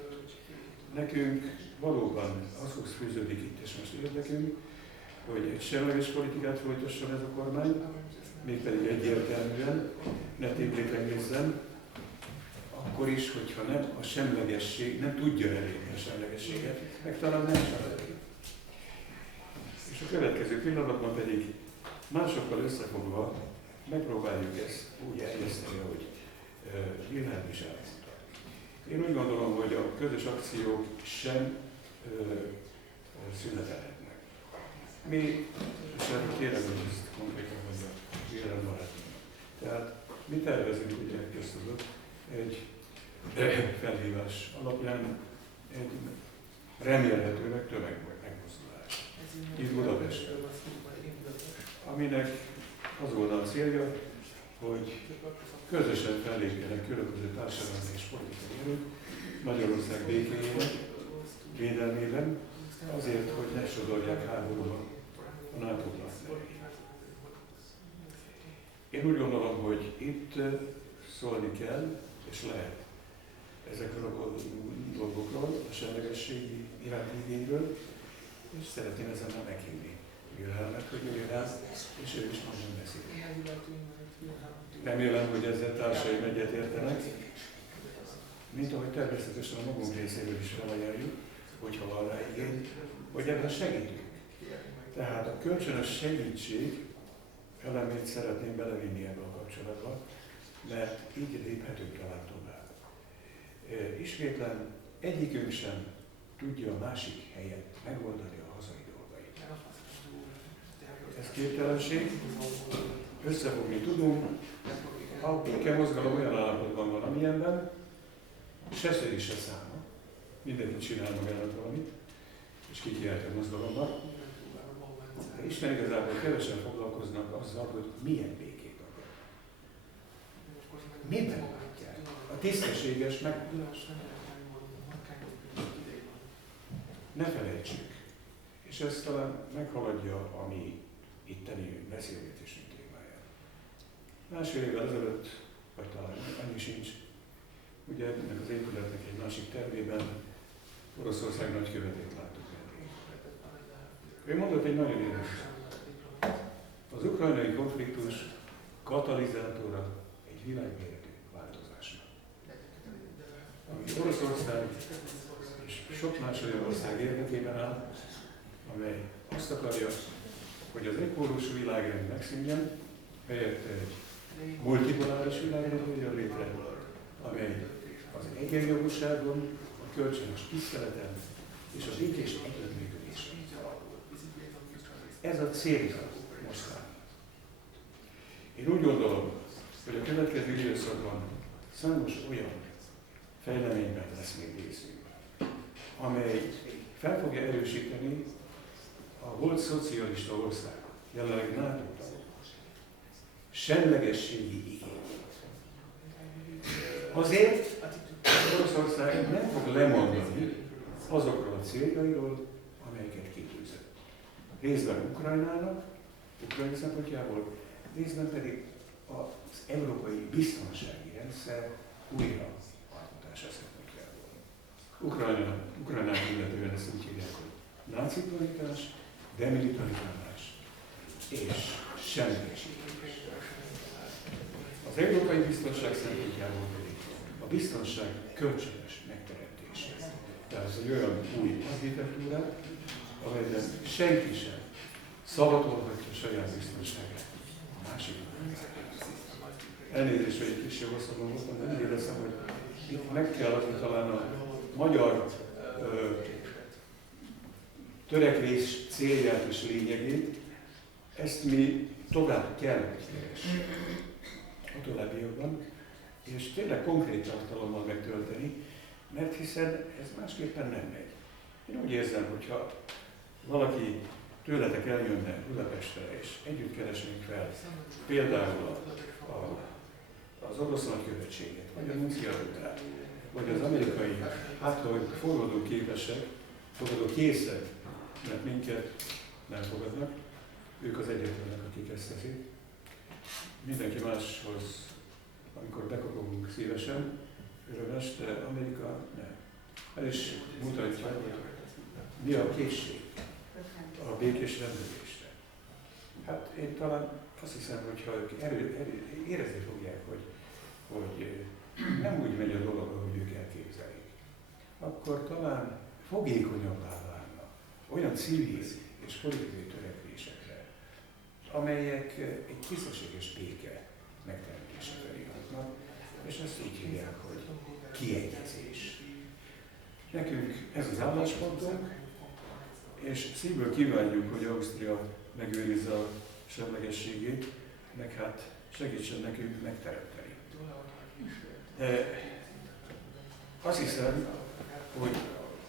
Nekünk valóban azhoz fűződik itt és most érdekünk, hogy egy semleges politikát folytasson ez a kormány, mégpedig egyértelműen, ne tévlékengészzen, akkor is, hogyha nem a semlegesség, nem tudja elérni a semlegességet, meg talán nem is elérni. És a következő pillanatban pedig másokkal összefogva megpróbáljuk ezt úgy eljeszteni, ahogy Wilhelm is elmondta. Én úgy gondolom, hogy a közös akciók sem szünetelhetnek. Mi, és erről kérem, hogy ezt konkrétan mondja Wilhelm barátunknak. Tehát mi tervezünk ugye köztudott egy felhívás alapján egy remélhetőleg tömegmozdulás itt Budapesten, aminek az volna a célja, hogy közösen fellépjenek különböző társadalmi és politikai erők Magyarország békéjének, védelmében, azért, hogy ne sodorják háborúba a NATO partnereit. Én úgy gondolom, hogy itt szólni kell, és lehet ezekről a dolgokról, a semlegességi iránti igényről, és szeretném ezzel meghívni Wilhelmet, hogy jöjjön rá, és ő is nagyon beszél. Remélem, hogy ezzel társaim egyetértenek, mint ahogy természetesen a magunk részéről is felajánljuk, hogyha van rá igény, hogy ebben segítünk. Tehát a kölcsönös segítség elemét szeretném belevinni ebbe a kapcsolatba, mert így léphetünk talán tovább. Ismétlem, egyikünk sem tudja a másik helyett megoldani a hazai dolgait. Ez képtelenség, összefogni tudunk, a béke mozgalom olyan állapotban van, amilyenben se szöri, se száma. Mindenki csinál magának valamit, és kikiáltja a mozgalomnak. De Isten igazából kevesen foglalkoznak azzal, hogy milyen békét akar. Miben látják? A tisztességes megoldást. Ne felejtsük, és ez talán meghaladja a mi itteni beszélgetésünk témáját. Másfél évvel ezelőtt, vagy talán annyi sincs, ugye ennek az épületnek egy másik tervében Oroszország nagykövetét láttuk vendégül. Ő mondott egy nagyon érdekes. Az ukrajnai konfliktus katalizátora egy világméretű változásnak. Ami Oroszország és sok más olyan ország érdekében áll, amely azt akarja, hogy az egypólusú világrend megszűnjön, helyette egy multipoláris világrend jöjjön létre, amely az egyenjogúságon, a kölcsönös tiszteleten és a békés együttműködésen alapul. Ez a célja mostán. Én úgy gondolom, hogy a következő időszakban számos olyan fejleményben lesz még részünk, amely fel fogja erősíteni a volt szocialista ország, jelenleg NATO tagok, semlegességi igény. Azért Oroszország nem fog lemondani azokról a céljairól, amelyeket kitűzött. Részben Ukrajnának, Ukrajna szempontjából, részben pedig az európai biztonsági rendszer újraalkotása szempontjából. Ukrajnát illetően ezt úgy hívják, hogy nácitlanítás, demilitarizálás és semlegesítés. Az európai biztonság szempontjából pedig a biztonság kölcsönös megteremtése. Tehát ez egy olyan új architektúra, amelyben senki sem szavatolhatja saját biztonságát a másik. Elnézést, hogy egy kis javaslatom voltam, de nem éreztem, hogy itt meg kell adni talán a magyar törekvés célját és lényegét. Ezt mi tovább kell keresni a továbbiakban, és tényleg konkrét tartalommal megtölteni, mert hiszen ez másképpen nem megy. Én úgy érzem, hogyha valaki tőletek eljönne Budapestre, és együtt keresnénk fel például az orosz nagykövetséget, vagy a nunciatúrát, vagy az amerikai, hát hogy fogadó képesek, fogadó készek, mert minket nem fogadnak, ők az egyetlenek, akik ezt teszik. Mindenki máshoz, amikor bekapunk szívesen, örömes, de Amerika nem. El is mutatja, hogy mi a készség a békés rendelésre. Hát én talán azt hiszem, hogyha ők érezni fogják, hogy nem úgy megy a dolog, ahogy ők elképzelik, akkor talán fogékonyabbá válnak olyan civil és politikai törekvésekre, amelyek egy tisztességes béke megteremtése felé hatnak, és ezt úgy hívják, hogy kiegyezés. Nekünk ez az álláspontunk, és szívből kívánjuk, hogy Ausztria megőrizze a semlegességét, meg hát segítsen nekünk megteremteni. De azt hiszem, hogy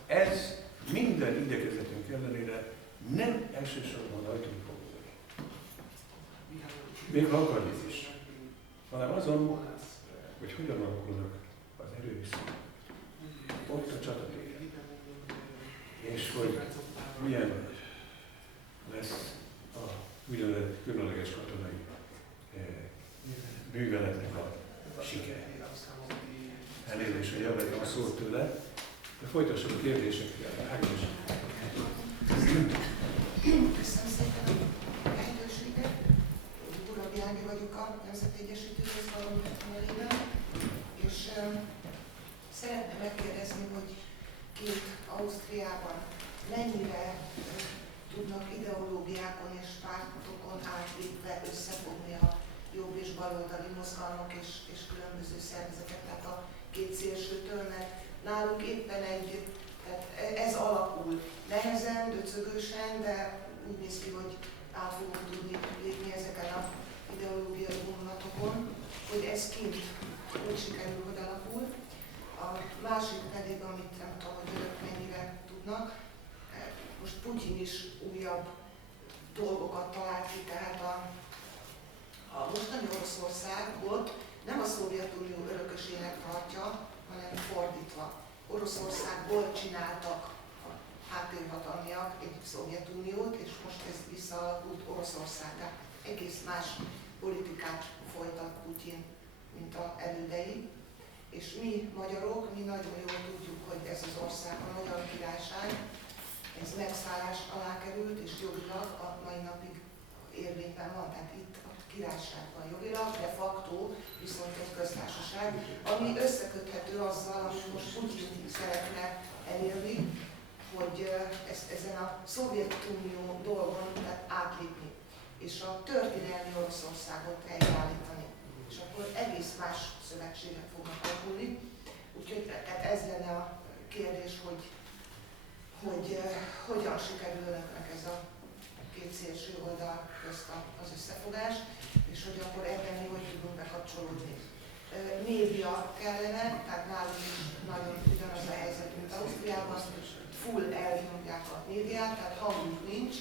ez minden igyekezetünk ellenére nem elsősorban rajtunk fog múlni. Még ha akarjuk is, hanem azon, hogy hogyan alakulnak az erőviszonyok ott a csatatéren. És hogy milyen lesz a úgynevezett különleges katonai műveletnek a sikere. Elnézést, hogy elvettem a szót tőle, de folytassuk a kérdésekre. Ágnes. Köszönöm szépen a lehetőséget. Urabi Ági vagyok a Nemzeti Egyesítő Mozgalom nevében, és szeretném megkérdezni, hogy kint Ausztriában mennyire tudnak ideológiákon és pártokon átlépve összefogni a jobb és baloldali mozgalmak és különböző szervezetek, tehát a két szélsőtől, mert nálunk éppen tehát ez alakul nehezen, döcögősen, de úgy néz ki, hogy át fogunk tudni lépni ezeken a ideológiai vonatokon, hogy ez kint úgy sikerül, hogy alakul. A másik pedig, amit nem tudom, hogy önök mennyire tudnak, most Putyin is újabb dolgokat talált ki, tehát a mostani Oroszországot nem a Szovjetunió örökösének tartja, hanem fordítva. Oroszországból csináltak a háttérhatalmiak egy Szovjetuniót, és most ez visszaalakult Oroszországgá. Egész más politikát folytat Putyin, mint az elődei. És mi magyarok, mi nagyon jól tudjuk, hogy ez az ország, a Magyar Királyság, ez megszállás alá került, és jogilag a mai napig érvényben van. Tehát itt a királyság van jogilag, de facto viszont egy köztársaság, ami összeköthető azzal, amit most Putyin szeretne elérni, hogy ezen a Szovjetunió dolgon tehát átlépni, és a történelmi Oroszországot helyreállítani. És akkor egész más szövetségek fognak alakulni. Úgyhogy tehát ez lenne a kérdés, hogy hogyan sikerül önöknek ez a két szélső oldal közt az összefogás, és hogy akkor ebben mi hogy tudunk bekapcsolódni. Média kellene, tehát nálunk is nagyon ugyanaz a helyzet, mint Ausztriában, full elnyomják a médiát, tehát hangunk nincs,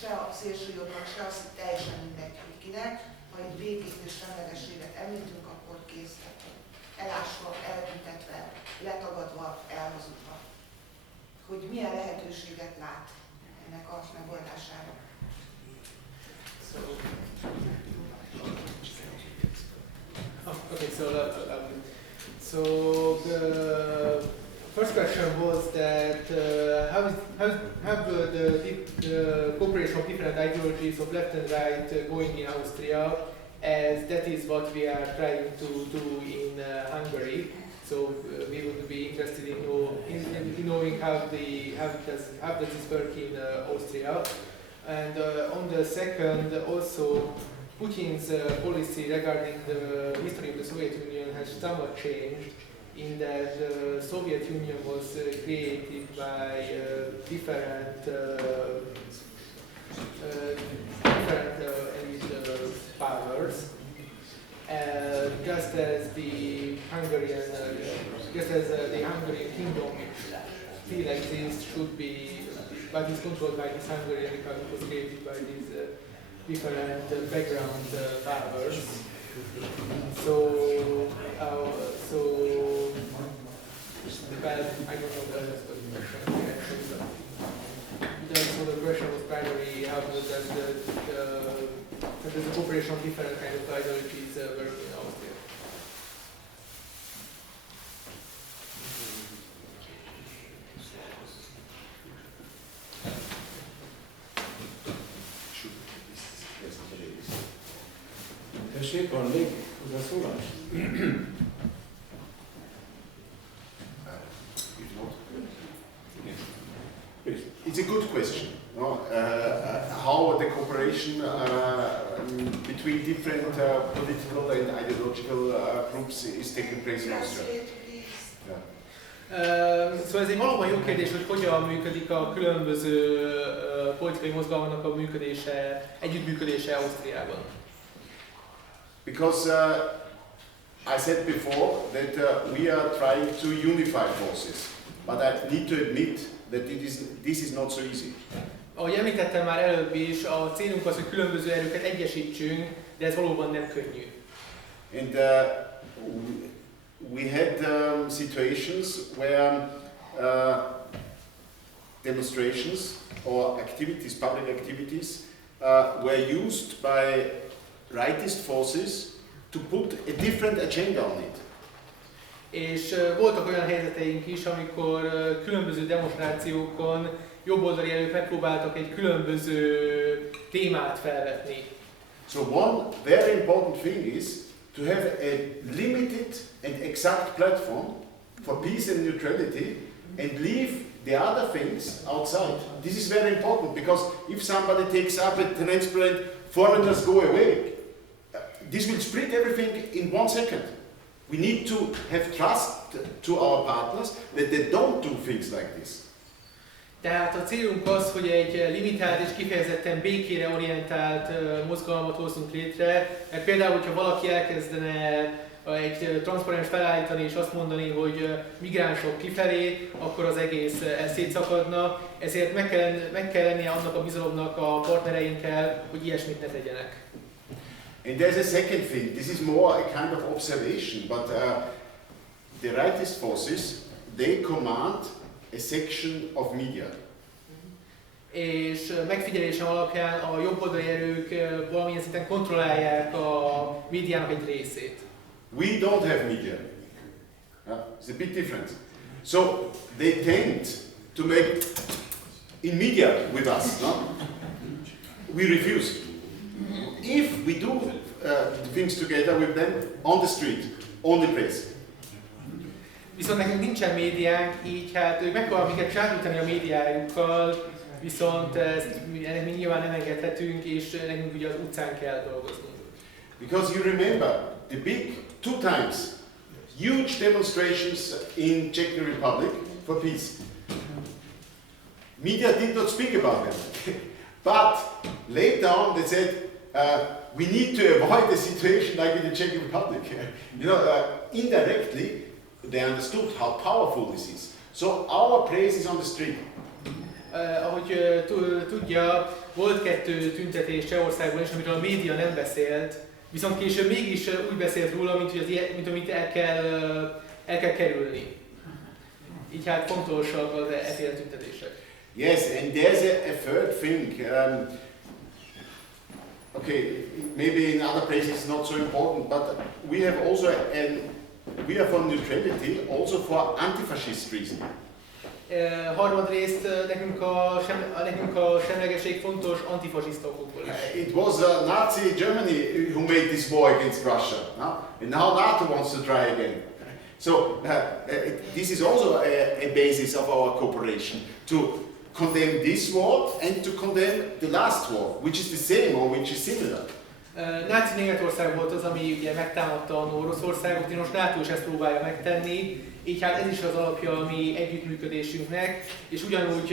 se a szélsőjobbnak, se az, hogy teljesen mindegy, hogy kinek, ha egy békét és semlegességet említünk, akkor kész. Elásva, eltüntetve, letagadva, elhazudva. Hogy milyen lehetőséget lát ennek a megoldására. Okay, so the first question was that how the cooperation of different ideologies of left and right going in Austria, as that is what we are trying to do in Hungary. So we would be interested in knowing how does this work in Austria. And on the second, also Putin's policy regarding the history of the Soviet Union has somewhat changed, in that the Soviet Union was created by different powers. Just as the Hungarian kingdom still exists, but is controlled by this Hungarian Republic, was created by these different background powers. Well, I don't know what that's the question actually, but so the question was primarily how does the cooperation of different kind of ideologies work in Austria. Tessék, van még hozzászólás? It's a good question. No? How the cooperation between different political and ideological groups is taking place in Austria. Szóval ez egy valóban jó kérdés, hogy hogyan működik a különböző politikai mozgalmaknak a együttműködése Ausztriában. Because I said before that we are trying to unify forces, but I need to admit that this is not so easy. Ahogy említettem már előbb is, a célunk az, hogy különböző erőket egyesítsünk, de ez valóban nem könnyű. And we had situations where demonstrations or activities, public activities, were used by rightist forces to put a different agenda on it. És voltak olyan helyzeteink is, amikor különböző demonstrációkon jobboldali erők megpróbáltak egy különböző témát felvetni. So one very important thing is to have a limited and exact platform for peace and neutrality and leave the other things outside. This is very important because if somebody takes up a transparent foreigners go away, this will split everything in 1 second. We need to have trust to our partners that they don't do things like this. Tehát a célunk az, hogy egy limitált és kifejezetten békére orientált mozgalmat hozzunk létre, mert például, hogyha valaki elkezdene egy transzparens felállítani és azt mondani, hogy migránsok kifelé, akkor az egész szétszakadna, ezért meg kell lennie annak a bizalomnak a partnereinkkel, hogy ilyesmit ne tegyenek. And there's a second thing, this is more a kind of observation, but the rightist forces, they command a section of media. És megfigyelésem alapján a jobboldali erők valamilyen szinten kontrollálják a médiának egy részét. We don't have media. It's a bit different. So they tend to make in media with us. No? We refuse. If we do things together with them on the street, on the place. Viszont nekünk nincsen médiánk, így hát ők megpróbálnak minket zsákítani a médiájukkal, viszont ennek mi nyilván nem engedhetünk, és nekünk ugye az utcán kell dolgoznunk. Because you remember the big 2 times huge demonstrations in Czech Republic for peace. Media did not speak about them, but later on they said we need to avoid a situation like in the Czech Republic. You know, indirectly they understood how powerful this is. So our place is on the street. Ahogy tudja, volt 2 tüntetés Csehországban is, amiről a média nem beszélt, viszont később mégis úgy beszélt róla, mint amit el kell kerülni. Így hát fontosak az efféle tüntetések. Yes, and there's a third thing. Okay, maybe in other places it's not so important, but we have also we are for neutrality, also for anti-fascist reason. Harmadrészt nekünk a semlegesség fontos antifasiszta okokból is. It was Nazi Germany who made this war against Russia, no? And now NATO wants to try again. So this is also a basis of our cooperation, to condemn this war and to condemn the last war, which is the same or which is similar. Náci Németország volt az, ami ugye megtámadta a Oroszországot, és most NATO is ezt próbálja megtenni, így hát ez is az alapja a mi együttműködésünknek, és ugyanúgy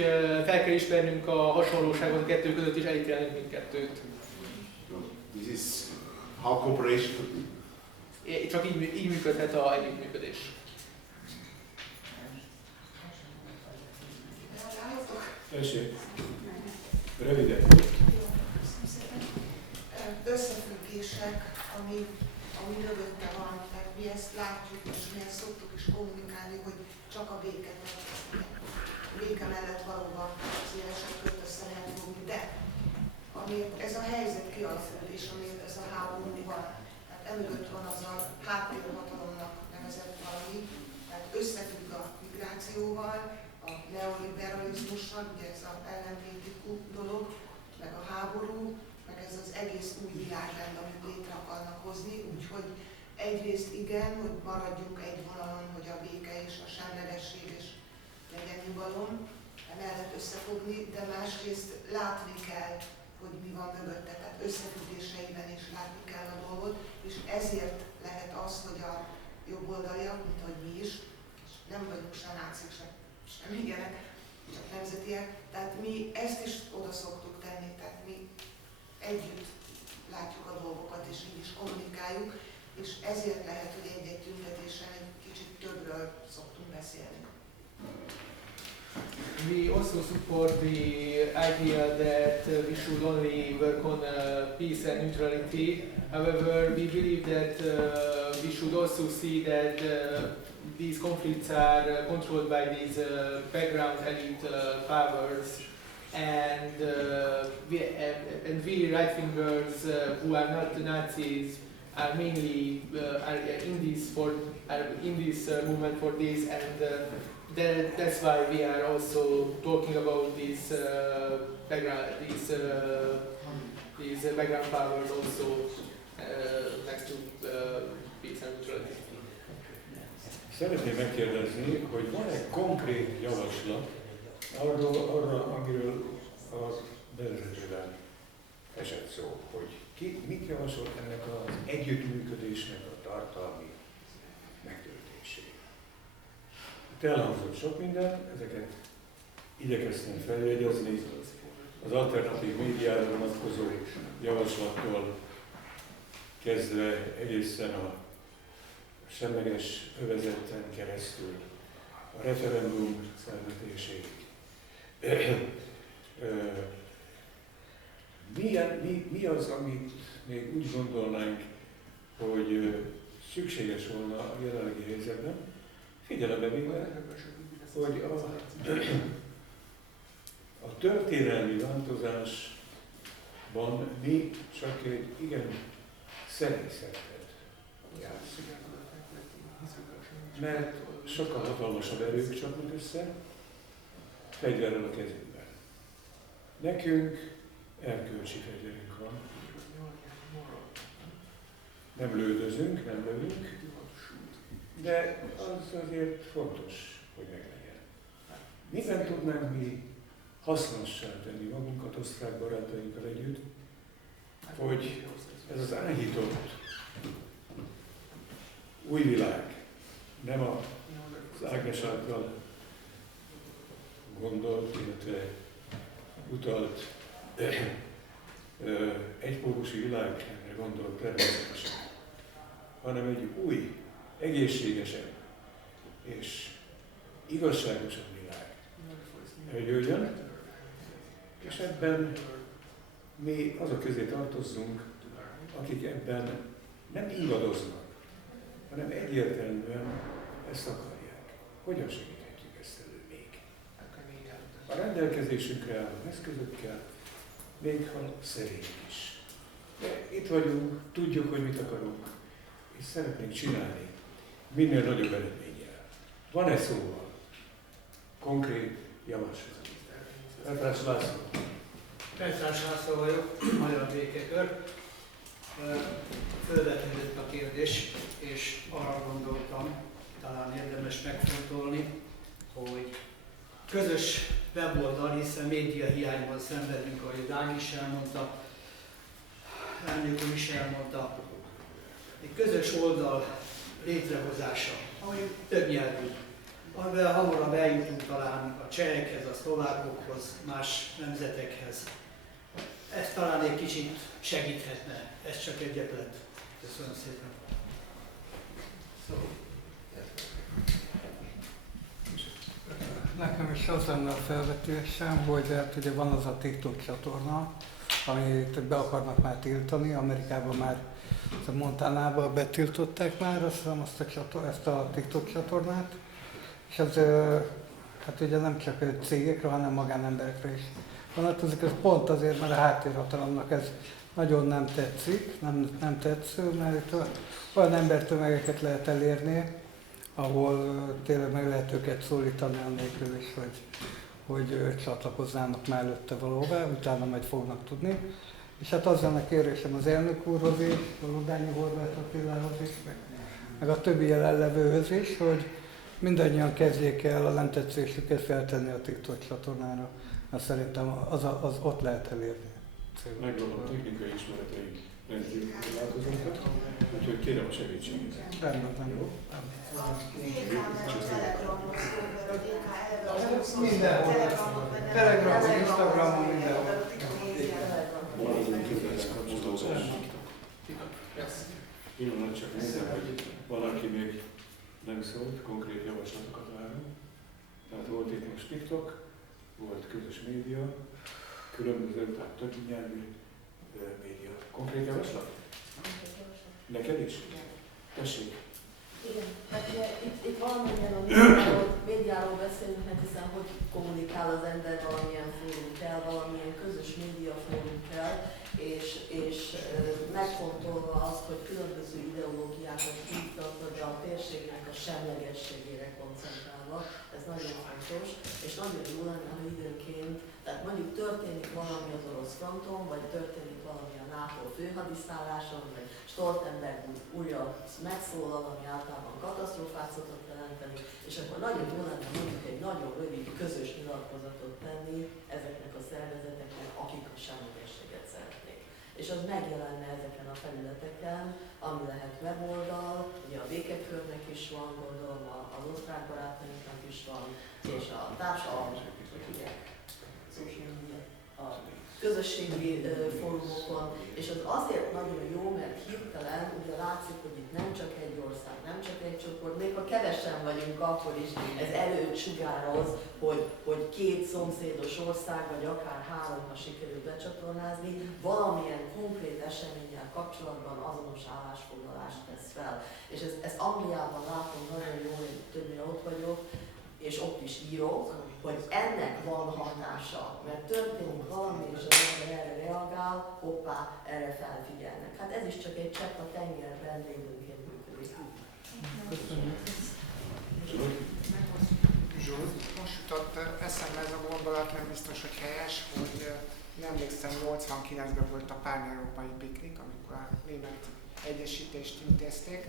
fel kell ismernünk a hasonlóságot a kettő között, és elítélnünk mindkettőt. This is how cooperation could be. Csak így működhet az együttműködés. Tessék, röviden. Összefüggések, ami mögötte van, tehát mi ezt látjuk, és mi ezt szoktuk is kommunikálni, hogy csak a béke mellett valóban szélesebb köt össze lehet fogni, de amit ez a helyzet kialakul, és amit ez a háború van, tehát emögött van az a háttérhatalomnak nevezett valami, tehát összefügg a migrációval, a neoliberalizmussal, ugye ez az ellentéti dolog, meg a háború, meg ez az egész új világrend, amit létre akarnak hozni, úgyhogy egyrészt igen, hogy maradjunk egy vonalon, hogy a béke és a semlegesség és legyen nyugalom, emellett összefogni, de másrészt látni kell, hogy mi van mögötte, tehát összefüggéseiben is látni kell a dolgot, és ezért lehet az, hogy a jobboldaliak, mint ahogy mi is, és nem vagyunk se nácik, sem ilyenek, csak nemzetiek, tehát mi ezt is oda szoktuk tenni, tehát mi együtt látjuk a dolgokat, és így is kommunikáljuk, és ezért lehet, hogy egy-egy tüntetésen egy kicsit többről szoktunk beszélni. We also support the idea that we should only work on peace and neutrality. However, we believe that we should also see that these conflicts are controlled by these background elite powers, and we right-wingers who are not Nazis are mainly are in this movement for this, and that's why we are also talking about these background powers also next to peace and neutrality. Szeretném megkérdezni, hogy van-e konkrét javaslat arra, amiről a bevezetőben esett szó, hogy ki mit javasolt ennek az együttműködésnek a tartalmi megtöltésére. Itt elhangzott sok minden, ezeket igyekeztem feljegyezni, az alternatív médiára vonatkozó javaslattól kezdve egészen a semleges övezeten keresztül a referendum szervezéséig. Mi az, amit még úgy gondolnánk, hogy szükséges volna a jelenlegi helyzetben, figyelembe véve, hogy a történelmi változásban mi csak egy igen szerény szerepet játszunk. Mert sokkal hatalmasabb erők csapnak össze, fegyverrel a kezünkben. Nekünk erkölcsi fegyverünk van. Nem lődözünk, nem lövünk, de az azért fontos, hogy meglegyen. Miben tudnánk mi hasznossá tenni magunkat osztrák barátainkkal együtt, hogy ez az áhított új világ, nem az Ágnes által gondolt, illetve utalt egypólusú világra gondolt természetesen, hanem egy új, egészségesebb és igazságosabb világ eljöjjön, és ebben mi azok közé tartozzunk, akik ebben nem ingadoznak, hanem egyértelműen ezt akarják. Hogyan segíthetjük ezt elő még? A rendelkezésünkre álló eszközökkel, még ha szerény is. De itt vagyunk, tudjuk, hogy mit akarunk, és szeretnénk csinálni minél nagyobb eredménnyel. Van-e szóval konkrét javaslat? Petrás László. Petrás László vagyok, Magyar Békekör. Fölvetődött a kérdés, és arra gondoltam, talán érdemes megfontolni, hogy közös weboldal, hiszen média hiányban szenvedünk, ahogy Dány is elmondta, elnök úr is elmondta, egy közös oldal létrehozása, ami több nyelvű, amivel hamarabb eljutunk talán a csehekhez, a szlovákokhoz, más nemzetekhez. Ez talán egy kicsit segíthetne, ez csak egy ötlet. Köszönöm szépen. Nekem is az lenne a felvetésem, hogy hát ugye van az a TikTok csatorna, amit be akarnak már tiltani, Amerikában már, Montanában betiltották már ezt a TikTok csatornát, és az hát ugye nem csak cégekre, hanem magánemberekre is vonatkozik. Ez pont azért, mert a háttérhatalomnak ez nagyon nem tetszik, nem tetsző, mert itt olyan embertömegeket lehet elérni, ahol tényleg meg lehet őket szólítani annélkül is, hogy csatlakoznának mellette valóvá, utána majd fognak tudni. És hát az lenne kérésem az elnök úrhoz is, a Ludányi Horváth Attilához is, meg a többi jelenlevőhöz is, hogy mindannyian kezdjék el a nem tetszésüket feltenni a TikTok csatornára, mert szerintem az ott lehet elérni. Megvan a technikai ismereteink rendkívül korlátozottak, úgyhogy kérem a segítséget. Rendben, jó? Mindenhol. Telegramon, Instagramon, mindenhol. Pillanat csak nézem, hogy valaki még nem szólt, konkrét javaslatokat várunk. Tehát volt itt most TikTok, volt közös média, különböző, tehát több nyelvű média. Konkrét javaslat? Neked is? Tessék. Igen, hát ugye itt valamennyien a médiáról beszélünk, mert hiszen hogy kommunikál az ember, valamilyen fórum kell, valamilyen közös média fórum kell, és megfontolva azt, hogy különböző ideológiákat kiiktatva, de a térségnek a semlegességére koncentrálva, ez nagyon fontos, és nagyon jó lenne, ha időnként, tehát mondjuk történik valami az orosz fronton, vagy történik valami a NATO főhadiszálláson, vagy Stoltenberg újra megszólal, ami általában katasztrófát szokott jelenteni, és akkor nagyon jó lenne mondjuk egy nagyon rövid közös nyilatkozatot tenni ezeknek a szervezeteknek, akik a semlegességet szeretnék. És az megjelenne ezeken a felületeken, ami lehet weboldal, ugye a békekörnek is van, gondolom az osztrák barátainknak is van, és a társadalmi, a közösségi fórumokon, és az azért nagyon jó, mert hirtelen ugye látszik, hogy itt nem csak egy ország, nem csak egy csoport, még ha kevesen vagyunk, akkor is ez erőt sugároz, hogy két szomszédos ország, vagy akár három, ha sikerül becsatornázni, valamilyen konkrét eseménnyel kapcsolatban azonos állásfoglalást tesz fel. És ezt Angliában látom nagyon jól, hogy többnyire ott vagyok, és ott is írok, hogy ennek van hatása, mert történik valami, és az ember erre reagál, hoppá, erre felfigyelnek. Hát ez is csak egy csepp a tengerben, védőnként működik. Most jutott eszembe ez a gondolat, nem biztos, hogy helyes, hogy emlékszem, 89-ben volt a pán-európai piknik, amikor a német egyesítést intézték,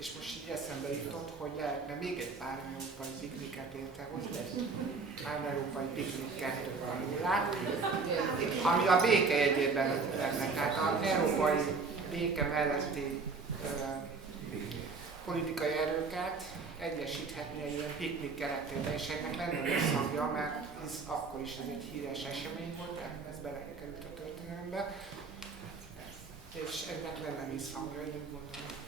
és most így eszembe jutott, hogy lehetne még egy pán-európai pikniket létrehozni, pán-európai piknik 2.0-át, ami a béke jegyében lenne. Tehát az európai béke melletti politikai erőket egyesíthetni egy ilyen piknik keretében, és ennek lenne visszhangja, mert ez akkor is ez egy híres esemény volt, ez belekerült a történelembe, és ennek lenne visszhangja, én úgy gondolom.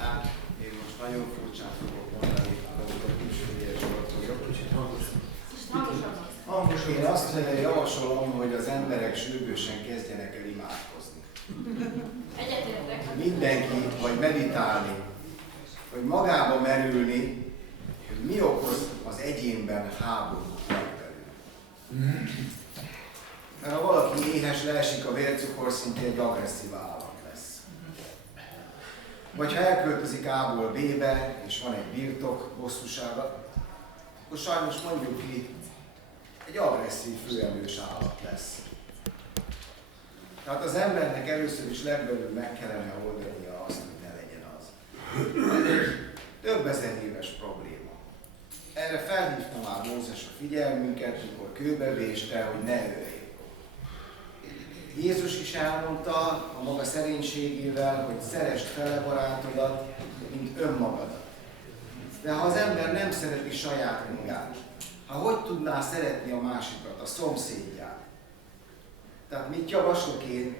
Hát, én most nagyon furcsán fogok mondani, amikor külsőjés vagyok. Én azt javasolom, hogy az emberek sürgősen kezdjenek el imádkozni. Egyetértek. Mindenki, vagy meditálni, vagy magába merülni, hogy mi okoz az egyénben háborút belül. Mert ha valaki éhes, leesik a vércukorszintje, egy agresszív állat lesz. Vagy ha elköltözik A-ból B-be, és van egy birtok bosszúsága, akkor sajnos mondjuk ki, egy agresszív főemlős állat lesz. Tehát az embernek először is legbelül meg kellene oldania azt, hogy ne legyen az. Ez egy több ezer éves probléma. Erre felhívta már Mózes a figyelmünket, mikor kőbevéste, hogy ne öljél. Jézus is elmondta a maga szerénységével, hogy szeresd fele barátodat, mint önmagadat. De ha az ember nem szereti saját magát, hogy tudná szeretni a másikat, a szomszédját? Tehát mit javaslok én,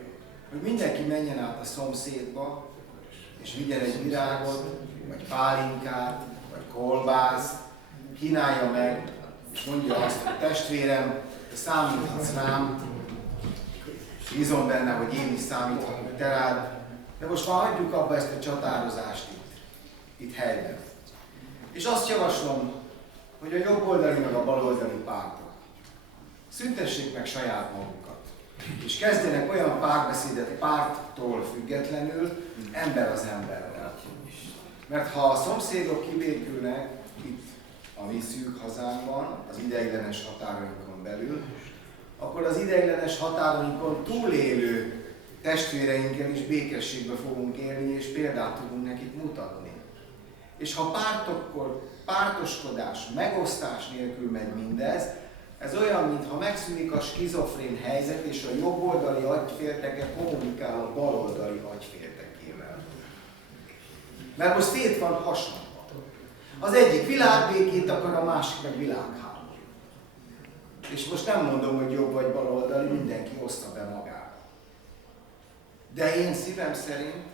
hogy mindenki menjen át a szomszédba, és vigyen egy virágot, vagy pálinkát, vagy kolbászt, kínálja meg, és mondja azt, hogy testvérem, te számíthatsz rám, bízom benne, hogy én is számíthatok te rád, de most már hagyjuk abba ezt a csatározást itt helyben. És azt javaslom, hogy a jobboldali meg a baloldali pártok szüntessék meg saját magukat, és kezdjenek olyan párbeszédet párttól függetlenül, mint ember az emberrel. Mert ha a szomszédok kibékülnek itt a mi szűk hazánkban, az ideiglenes határainkon belül, akkor az ideiglenes határainkon túlélő testvéreinkkel is békességbe fogunk élni, és példát tudunk nekik mutatni. És ha pártoskodás, megosztás nélkül megy mindez, ez olyan, mintha megszűnik a skizofrén helyzet, és a jobboldali agyfélteke kommunikál a baloldali agyféltekével. Mert most szét van hasonlva. Az egyik világbékét akar, a másik meg világháborút. És most nem mondom, hogy jobb vagy baloldali, mindenki oszta be magába. De én szívem szerint,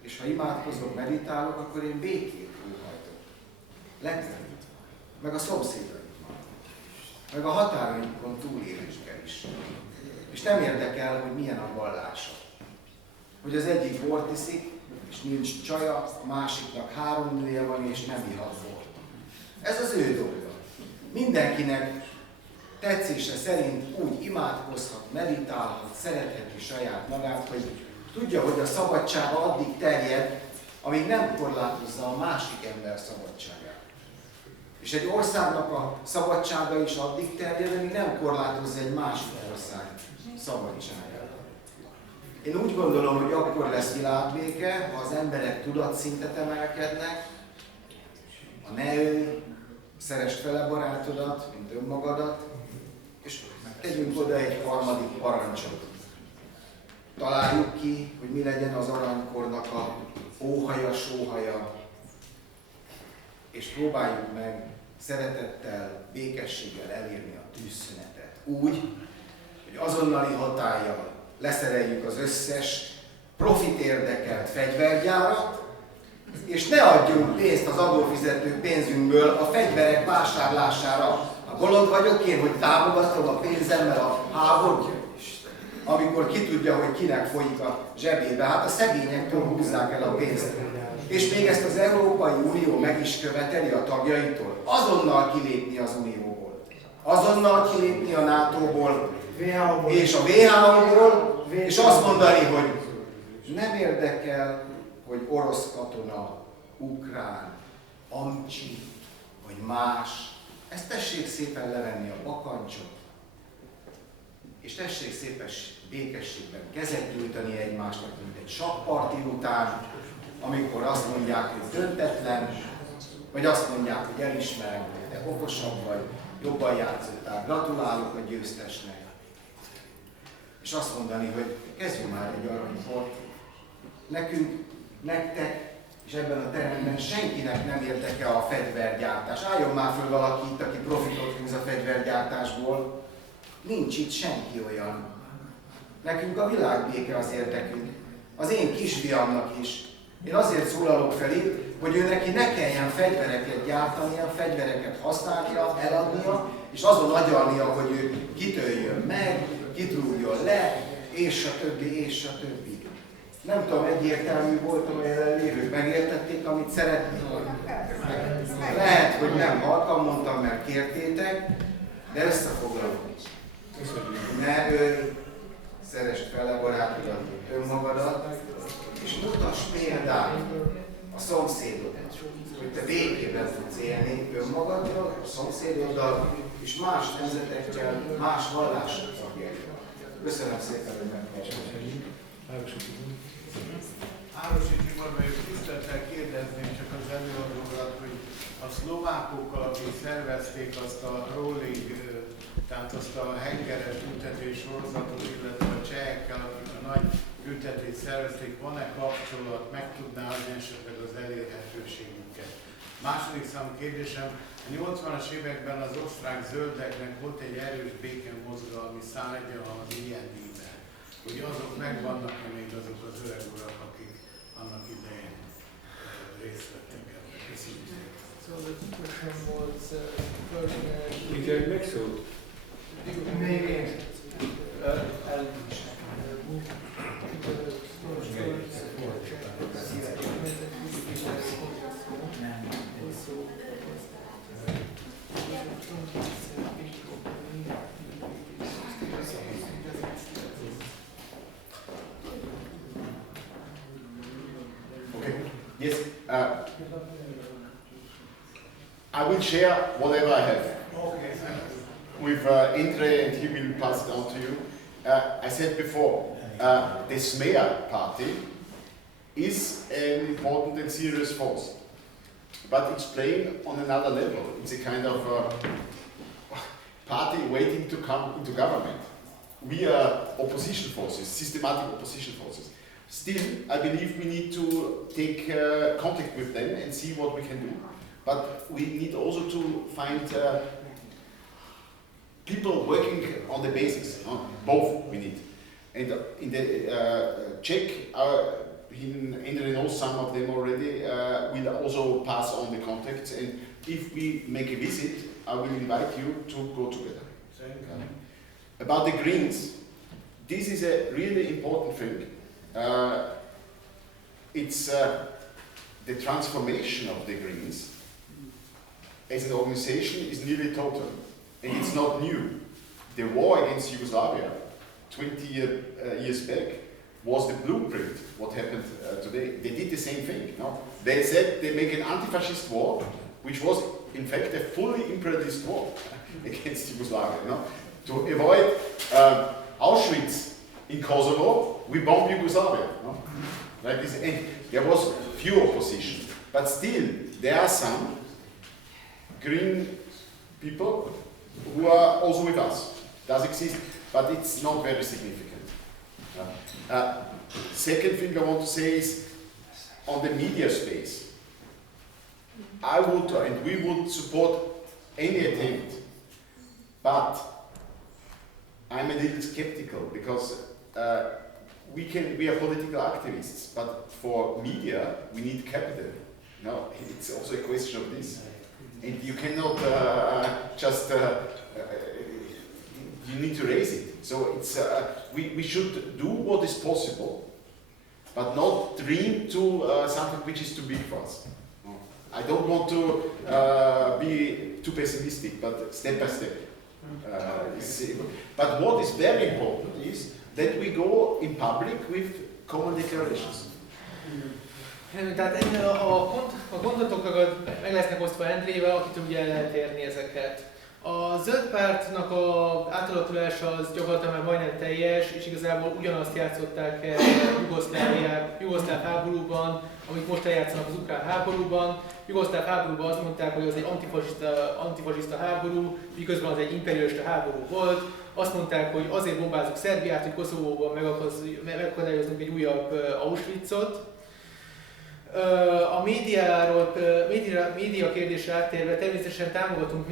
és ha imádkozok, meditálok, akkor én békét óhajtok. Legfeljebb. Meg a szomszédaiknak. Meg a határainkon túlélőkkel is. És nem érdekel, hogy milyen a vallása. hogy az egyik bort iszik, és nincs csaja, a másiknak 3 nője van, és nem ihat bort. Ez az ő dolga. Mindenkinek tetszése szerint úgy imádkozhat, meditálhat, szeretheti saját magát, hogy tudja, hogy a szabadsága addig terjed, amíg nem korlátozza a másik ember szabadságát. És egy országnak a szabadsága is addig terjed, amíg nem korlátozza egy másik ország szabadságát. Én úgy gondolom, hogy akkor lesz világbéke, ha az emberek tudatszintet emelkednek, a ne ölj, szeresd fele barátodat, mint önmagadat, és tegyünk oda egy harmadik parancsot. Találjuk ki, hogy mi legyen az aranykornak a óhaja, sóhaja, és próbáljuk meg szeretettel, békességgel elérni a tűzszünetet. Úgy, hogy azonnali hatállyal leszereljük az összes profit érdekelt fegyvergyárat, és ne adjunk pénzt az adófizető pénzünkből a fegyverek vásárlására. Ha bolond vagyok én, hogy támogatom a pénzemmel a háborút, amikor ki tudja, hogy kinek folyik a zsebébe. Hát a szegényektől húzzák el a pénzt. És még ezt az Európai Unió meg is követeli a tagjaitól. Azonnal kilépni az Unióból. Azonnal kilépni a NATO-ból és a WHO-ból, és azt mondani, hogy nem érdekel, hogy orosz katona, ukrán, amcsi, vagy más. Ezt tessék szépen levenni a bakancsot, és tessék szépen békességben kezet nyújtani egymásnak, mint egy sakkparti után, amikor azt mondják, hogy döntetlen, vagy azt mondják, hogy elismerem, hogy te okosabb vagy, jobban játszottál, gratulálok a győztesnek. És azt mondani, hogy kezdjünk már egy aranyport. Nekünk, nektek, és ebben a teremben senkinek nem érdekel a fegyvergyártás. Álljon már föl valaki itt, aki profitot húz a fegyvergyártásból. Nincs itt senki olyan. Nekünk a világbéke az érdekünk. Az én kisfiamnak is. Én azért szólalok fel itt, hogy ő neki ne kelljen fegyvereket gyártania, fegyvereket használnia, eladnia, és azon agyalnia, hogy ő kitöljön meg, kitrúgjon le, és a többi, és a többi. Nem tudom, egyértelmű voltam, hogy jelenlévők megértették, amit szeretnék. Lehet, hogy nem halkan mondtam, mert kértétek, de összefoglalom. Ne ölj, szeresd fele barátodat, önmagadat, és mutass példát a szomszédodat, hogy te békében tudsz élni önmagaddal, a szomszédoddal, és más nemzetekkel, más vallások tagjaival. Köszönöm szépen, hogy meghallgattak. Árosi Tibor vagyok, tisztelettel kérdezném csak az előadókat, hogy a szlovákokkal, akik szervezték azt a rolling, tehát azt a hengeres büntetés sorozatot, illetve a csehekkel, akik a nagy büntetést szervezték, van-e kapcsolat, meg tudná adni esetleg az elérhetőségünket? Második számú kérdésem, a 80-as években az osztrák zöldeknek volt egy erős békemozgalmi szállegyen az IND-ben, hogy azok megvannak-e még azok az öreg urak, akik annak idején részt vettek ebben. Köszönjük. So the question was first. Igen, megszólt. Még én. Okay. Yes. I will share whatever I have with Indre, and he will pass it on to you. I said before, the Smear party is an important and serious force, but it's playing on another level. It's a kind of party waiting to come into government. We are opposition forces, systematic opposition forces. Still, I believe we need to take contact with them and see what we can do. But we need also to find people working on the basis. Both we need. And in the Czech, Indre knows some of them already, will also pass on the contacts. And if we make a visit, I will invite you to go together. About the Greens, this is a really important thing. it's the transformation of the Greens as an organization is nearly total, and it's not new. The war against Yugoslavia 20 years back was the blueprint what happened today. They did the same thing. No? They said they make an anti-fascist war, which was in fact a fully imperialist war against Yugoslavia. No? To avoid Auschwitz in Kosovo, we bomb Yugoslavia. No? Like this, and there was few opposition, but still there are some green people who are also with us. Does exist, but it's not very significant. Second thing I want to say is on the media space. I would and we would support any attempt, but I'm a little skeptical because we are political activists, but for media we need capital. No, it's also a question of this, and you cannot just. You need to raise it. So it's we should do what is possible, but not dream to something which is too big for us. No. I don't want to be too pessimistic, but step by step. But what is very important is that we go in public with common declarations. Tehát a gondolatokat meg lesznek osztva Endrével, akit ugye el lehet érni ezeket. A zöld pártnak az átalakulása az gyakorlatilag már majdnem teljes, és igazából ugyanazt játszották el jugoszláv háborúban, amit most eljátszanak az ukrán háborúban. Jugoszláv háborúban azt mondták, hogy az egy antifasiszta háború, miközben az egy imperialista háború volt. Azt mondták, hogy azért bombázunk Szerbiát, hogy Koszovóban megakadályozunk egy újabb Auschwitzot. A média kérdésre áttérve természetesen támogatunk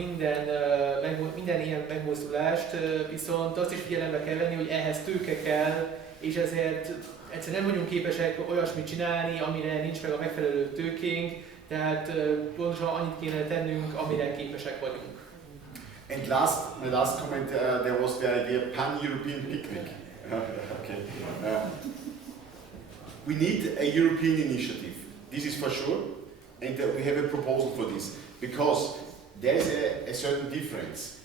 minden ilyen megmozdulást, viszont azt is figyelembe kell venni, hogy ehhez tőke kell, és ezért egyszerűen nem vagyunk képesek olyasmit csinálni, amire nincs meg a megfelelő tőkénk, tehát pontosan annyit kéne tennünk, amire képesek vagyunk. And my last comment, there was the idea pan-European picnic. Okay. We need a European initiative. This is for sure, and we have a proposal for this, because there is a certain difference.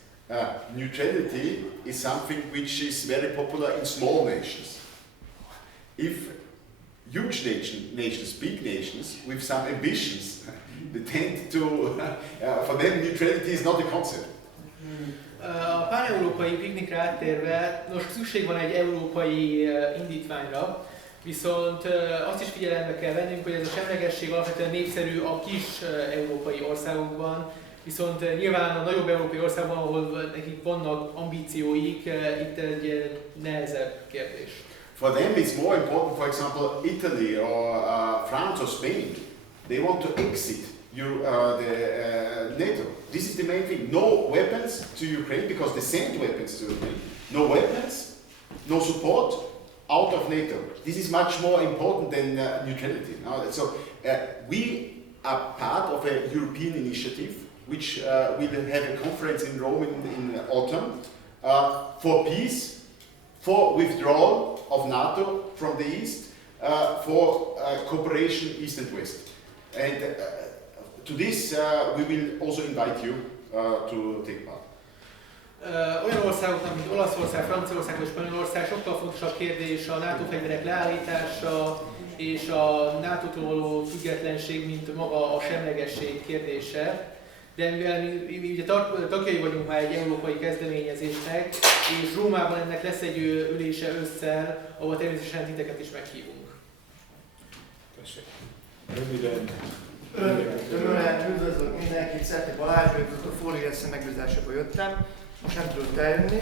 Neutrality is something which is very popular in small nations. If huge nations, big nations, with some ambitions, they tend to, for them neutrality is not a concept. A pán-európai piknikre áttérve, most szükség van egy európai indítványra, viszont azt is figyelembe kell vennünk, hogy ez a semlegesség alapvetően népszerű a kis európai országokban, viszont nyilván a nagyobb európai országban, ahol nekik vannak ambícióik, itt egy nehezebb kérdés. For them it's more important, for example, Italy or France or Spain. They want to exit NATO. This is the main thing. No weapons to Ukraine because they sent weapons to Ukraine. No weapons, no support, out of NATO. This is much more important than neutrality. No? So we are part of a European initiative which will have a conference in Rome in autumn for peace, for withdrawal of NATO from the east, for cooperation east and west. And to this we will also invite you to take part. Olyan országoknak, mint Olaszország, Franciaország és Spanyolország sokkal fontosabb kérdés a NATO fegyverek leállítása és a NATO-tól való függetlenség, mint maga a semlegesség kérdése. De mivel mi ugye tagjai vagyunk már egy európai kezdeményezésnek, és Rómában ennek lesz egy ülése ősszel, ahol természetesen titeket is meghívunk. Röviden üdvözlök mindenkit, Szetti Balázs vagyok, a Fóriasz megbízásából jöttem, most nem tudok eljönni.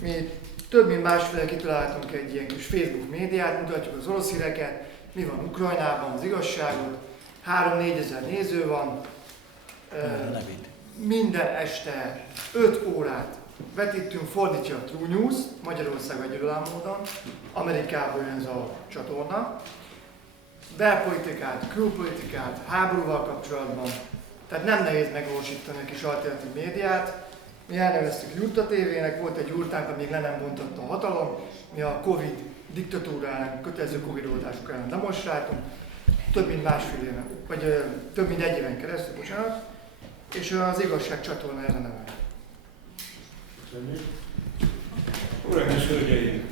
Mi több mint másféle kitaláltunk egy ilyen kis Facebook médiát, mutatjuk az orosz híreket, mi van Ukrajnában, az igazságot, 3-4 ezer néző van. Minden este 5 órát vetítünk, fordítja a True News, Magyarország egyedülálló módon, Amerikából jön ez a csatorna. Belpolitikát, külpolitikát, háborúval kapcsolatban, tehát nem nehéz megvalósítani a kis alternatív médiát. Mi elneveztük Jurta TV-nek, volt egy jurtánk, amíg le nem bontotta a hatalom, mi a Covid diktatúrának, kötelező Covid-oltások ellen demonstráltunk, több mint másfél éven, vagy több mint egy éven keresztül, bocsánat, és az igazság csatorna ezen emelt. Köszönjük. Urak és hölgyeim,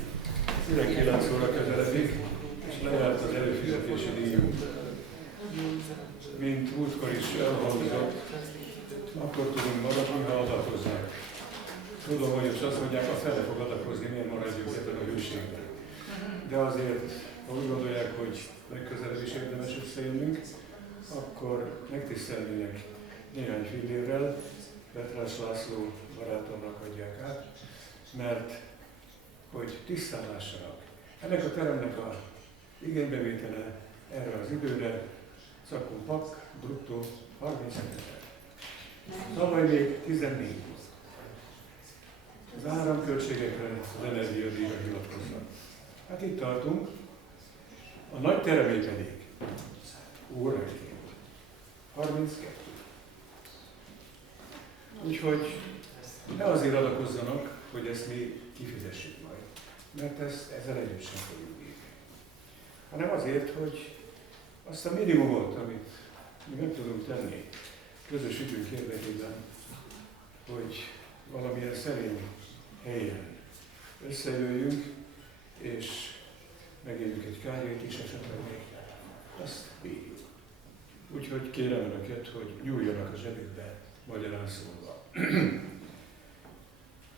19 óra közeledik, és lejárt az előfizetési díjunk. Mint múltkor is elhangzott, akkor tudunk maradni, ha adatkozzák. Tudom, hogy most azt mondják, a fele fog adakozni, miért maradjunk ebben a hőségben. De azért, ha úgy gondolják, hogy legközelebb is érdemes összejönünk, akkor megtisztelnének néhány fillérrel, Petrás László barátomnak adják át, mert hogy tisztán lássanak. Ennek a teremnek a igénybevétele erre az időre szakon pak, bruttó 30 ezer. Tavaly még 14. Az áramköltségekre, az energiadíjra hivatkoznak. Hát itt tartunk, a nagy teremé pedig óránként 32. Úgyhogy ne azért adakozzanak, hogy ezt mi kifizessük majd, mert ezzel együtt sem fogjuk írni. Hanem azért, hogy azt a minimumot, amit mi meg tudunk tenni közös ügyünk érdekében, hogy valamilyen szerény helyen összejöjjünk, és megéljük egy kávét is esetleg még, azt bírjuk. Úgyhogy kérem Önöket, hogy nyúljanak a zsebükbe, magyarán szólva.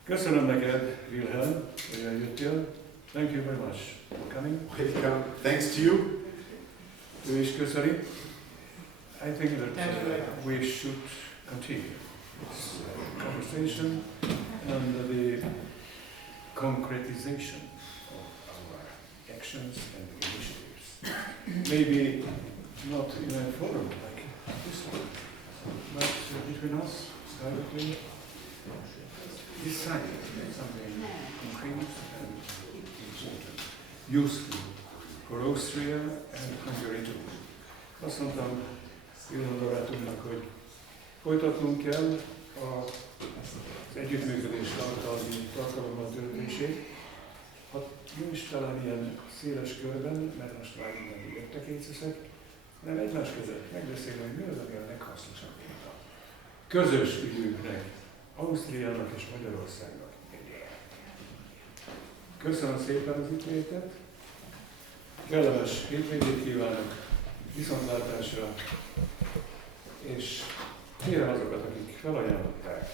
Köszönöm neked, Wilhelm, hogy eljöttél. Thank you very much for coming. Welcome. Thanks to you. Ő is köszöni. I think that we should continue this conversation and the concretization of our actions and initiatives. Maybe not in a forum like this one, but between us, privately, decide something concrete and important, useful for Austria and Hungary too. Azt mondtam Wilhelm barátunknak, hogy folytatnunk kell az együttműködés tartalommal töltését, ha nincs talán ilyen széles körben, mert most már mindenki értekéceszek, hanem egymás között megbeszélni, hogy mi az, ami a leghasznosabb a közös ügyünknek, Ausztriának és Magyarországnak egyaránt. Köszönöm szépen az itt létet, kellemes hétvégét kívánok, viszontlátásra, és kérem azokat, akik felajánlották,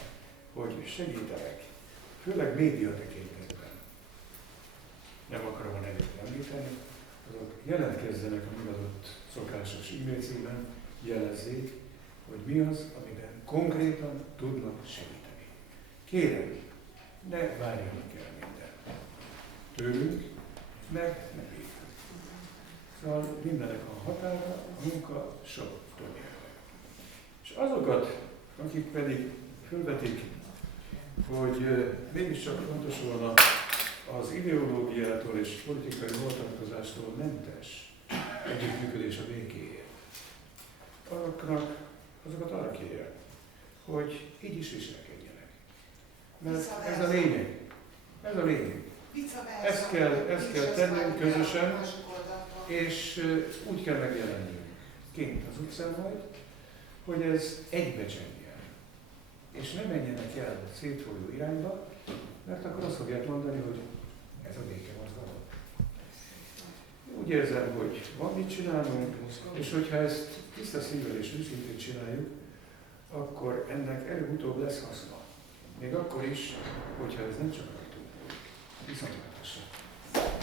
hogy segítenek, főleg média tekintetben. Nem akarom a nevét említeni, azok jelentkezzenek a megadott szokásos e-mail címen, jelezzék, hogy mi az, amiben konkrétan tudnak segíteni. Kérem, ne várjanak el mindent. Tőlünk, meg ne bírjuk. Szóval mindenek a határa, a munka sok többjére. És azokat, akik pedig fölvetik, hogy mégiscsak fontos volna az ideológiától és politikai hovatartozástól mentes együttműködés a békéért. Azokat arra kérjem, hogy így is viselkedjenek. Mert ez a lényeg. Ez a lényeg. Ezt kell tennünk közösen, és úgy kell megjelennünk kint az utcán majd, hogy ez egybecsengjen. És ne menjenek el szétfolyó irányba, mert akkor azt fogják mondani, hogy ez a békemozgalom. Úgy érzem, hogy van mit csinálnunk, és hogyha ezt tiszta szívvel és őszintén csináljuk, akkor ennek előbb-utóbb lesz haszna. Még akkor is, hogyha ez nem csak rajtunk. Viszont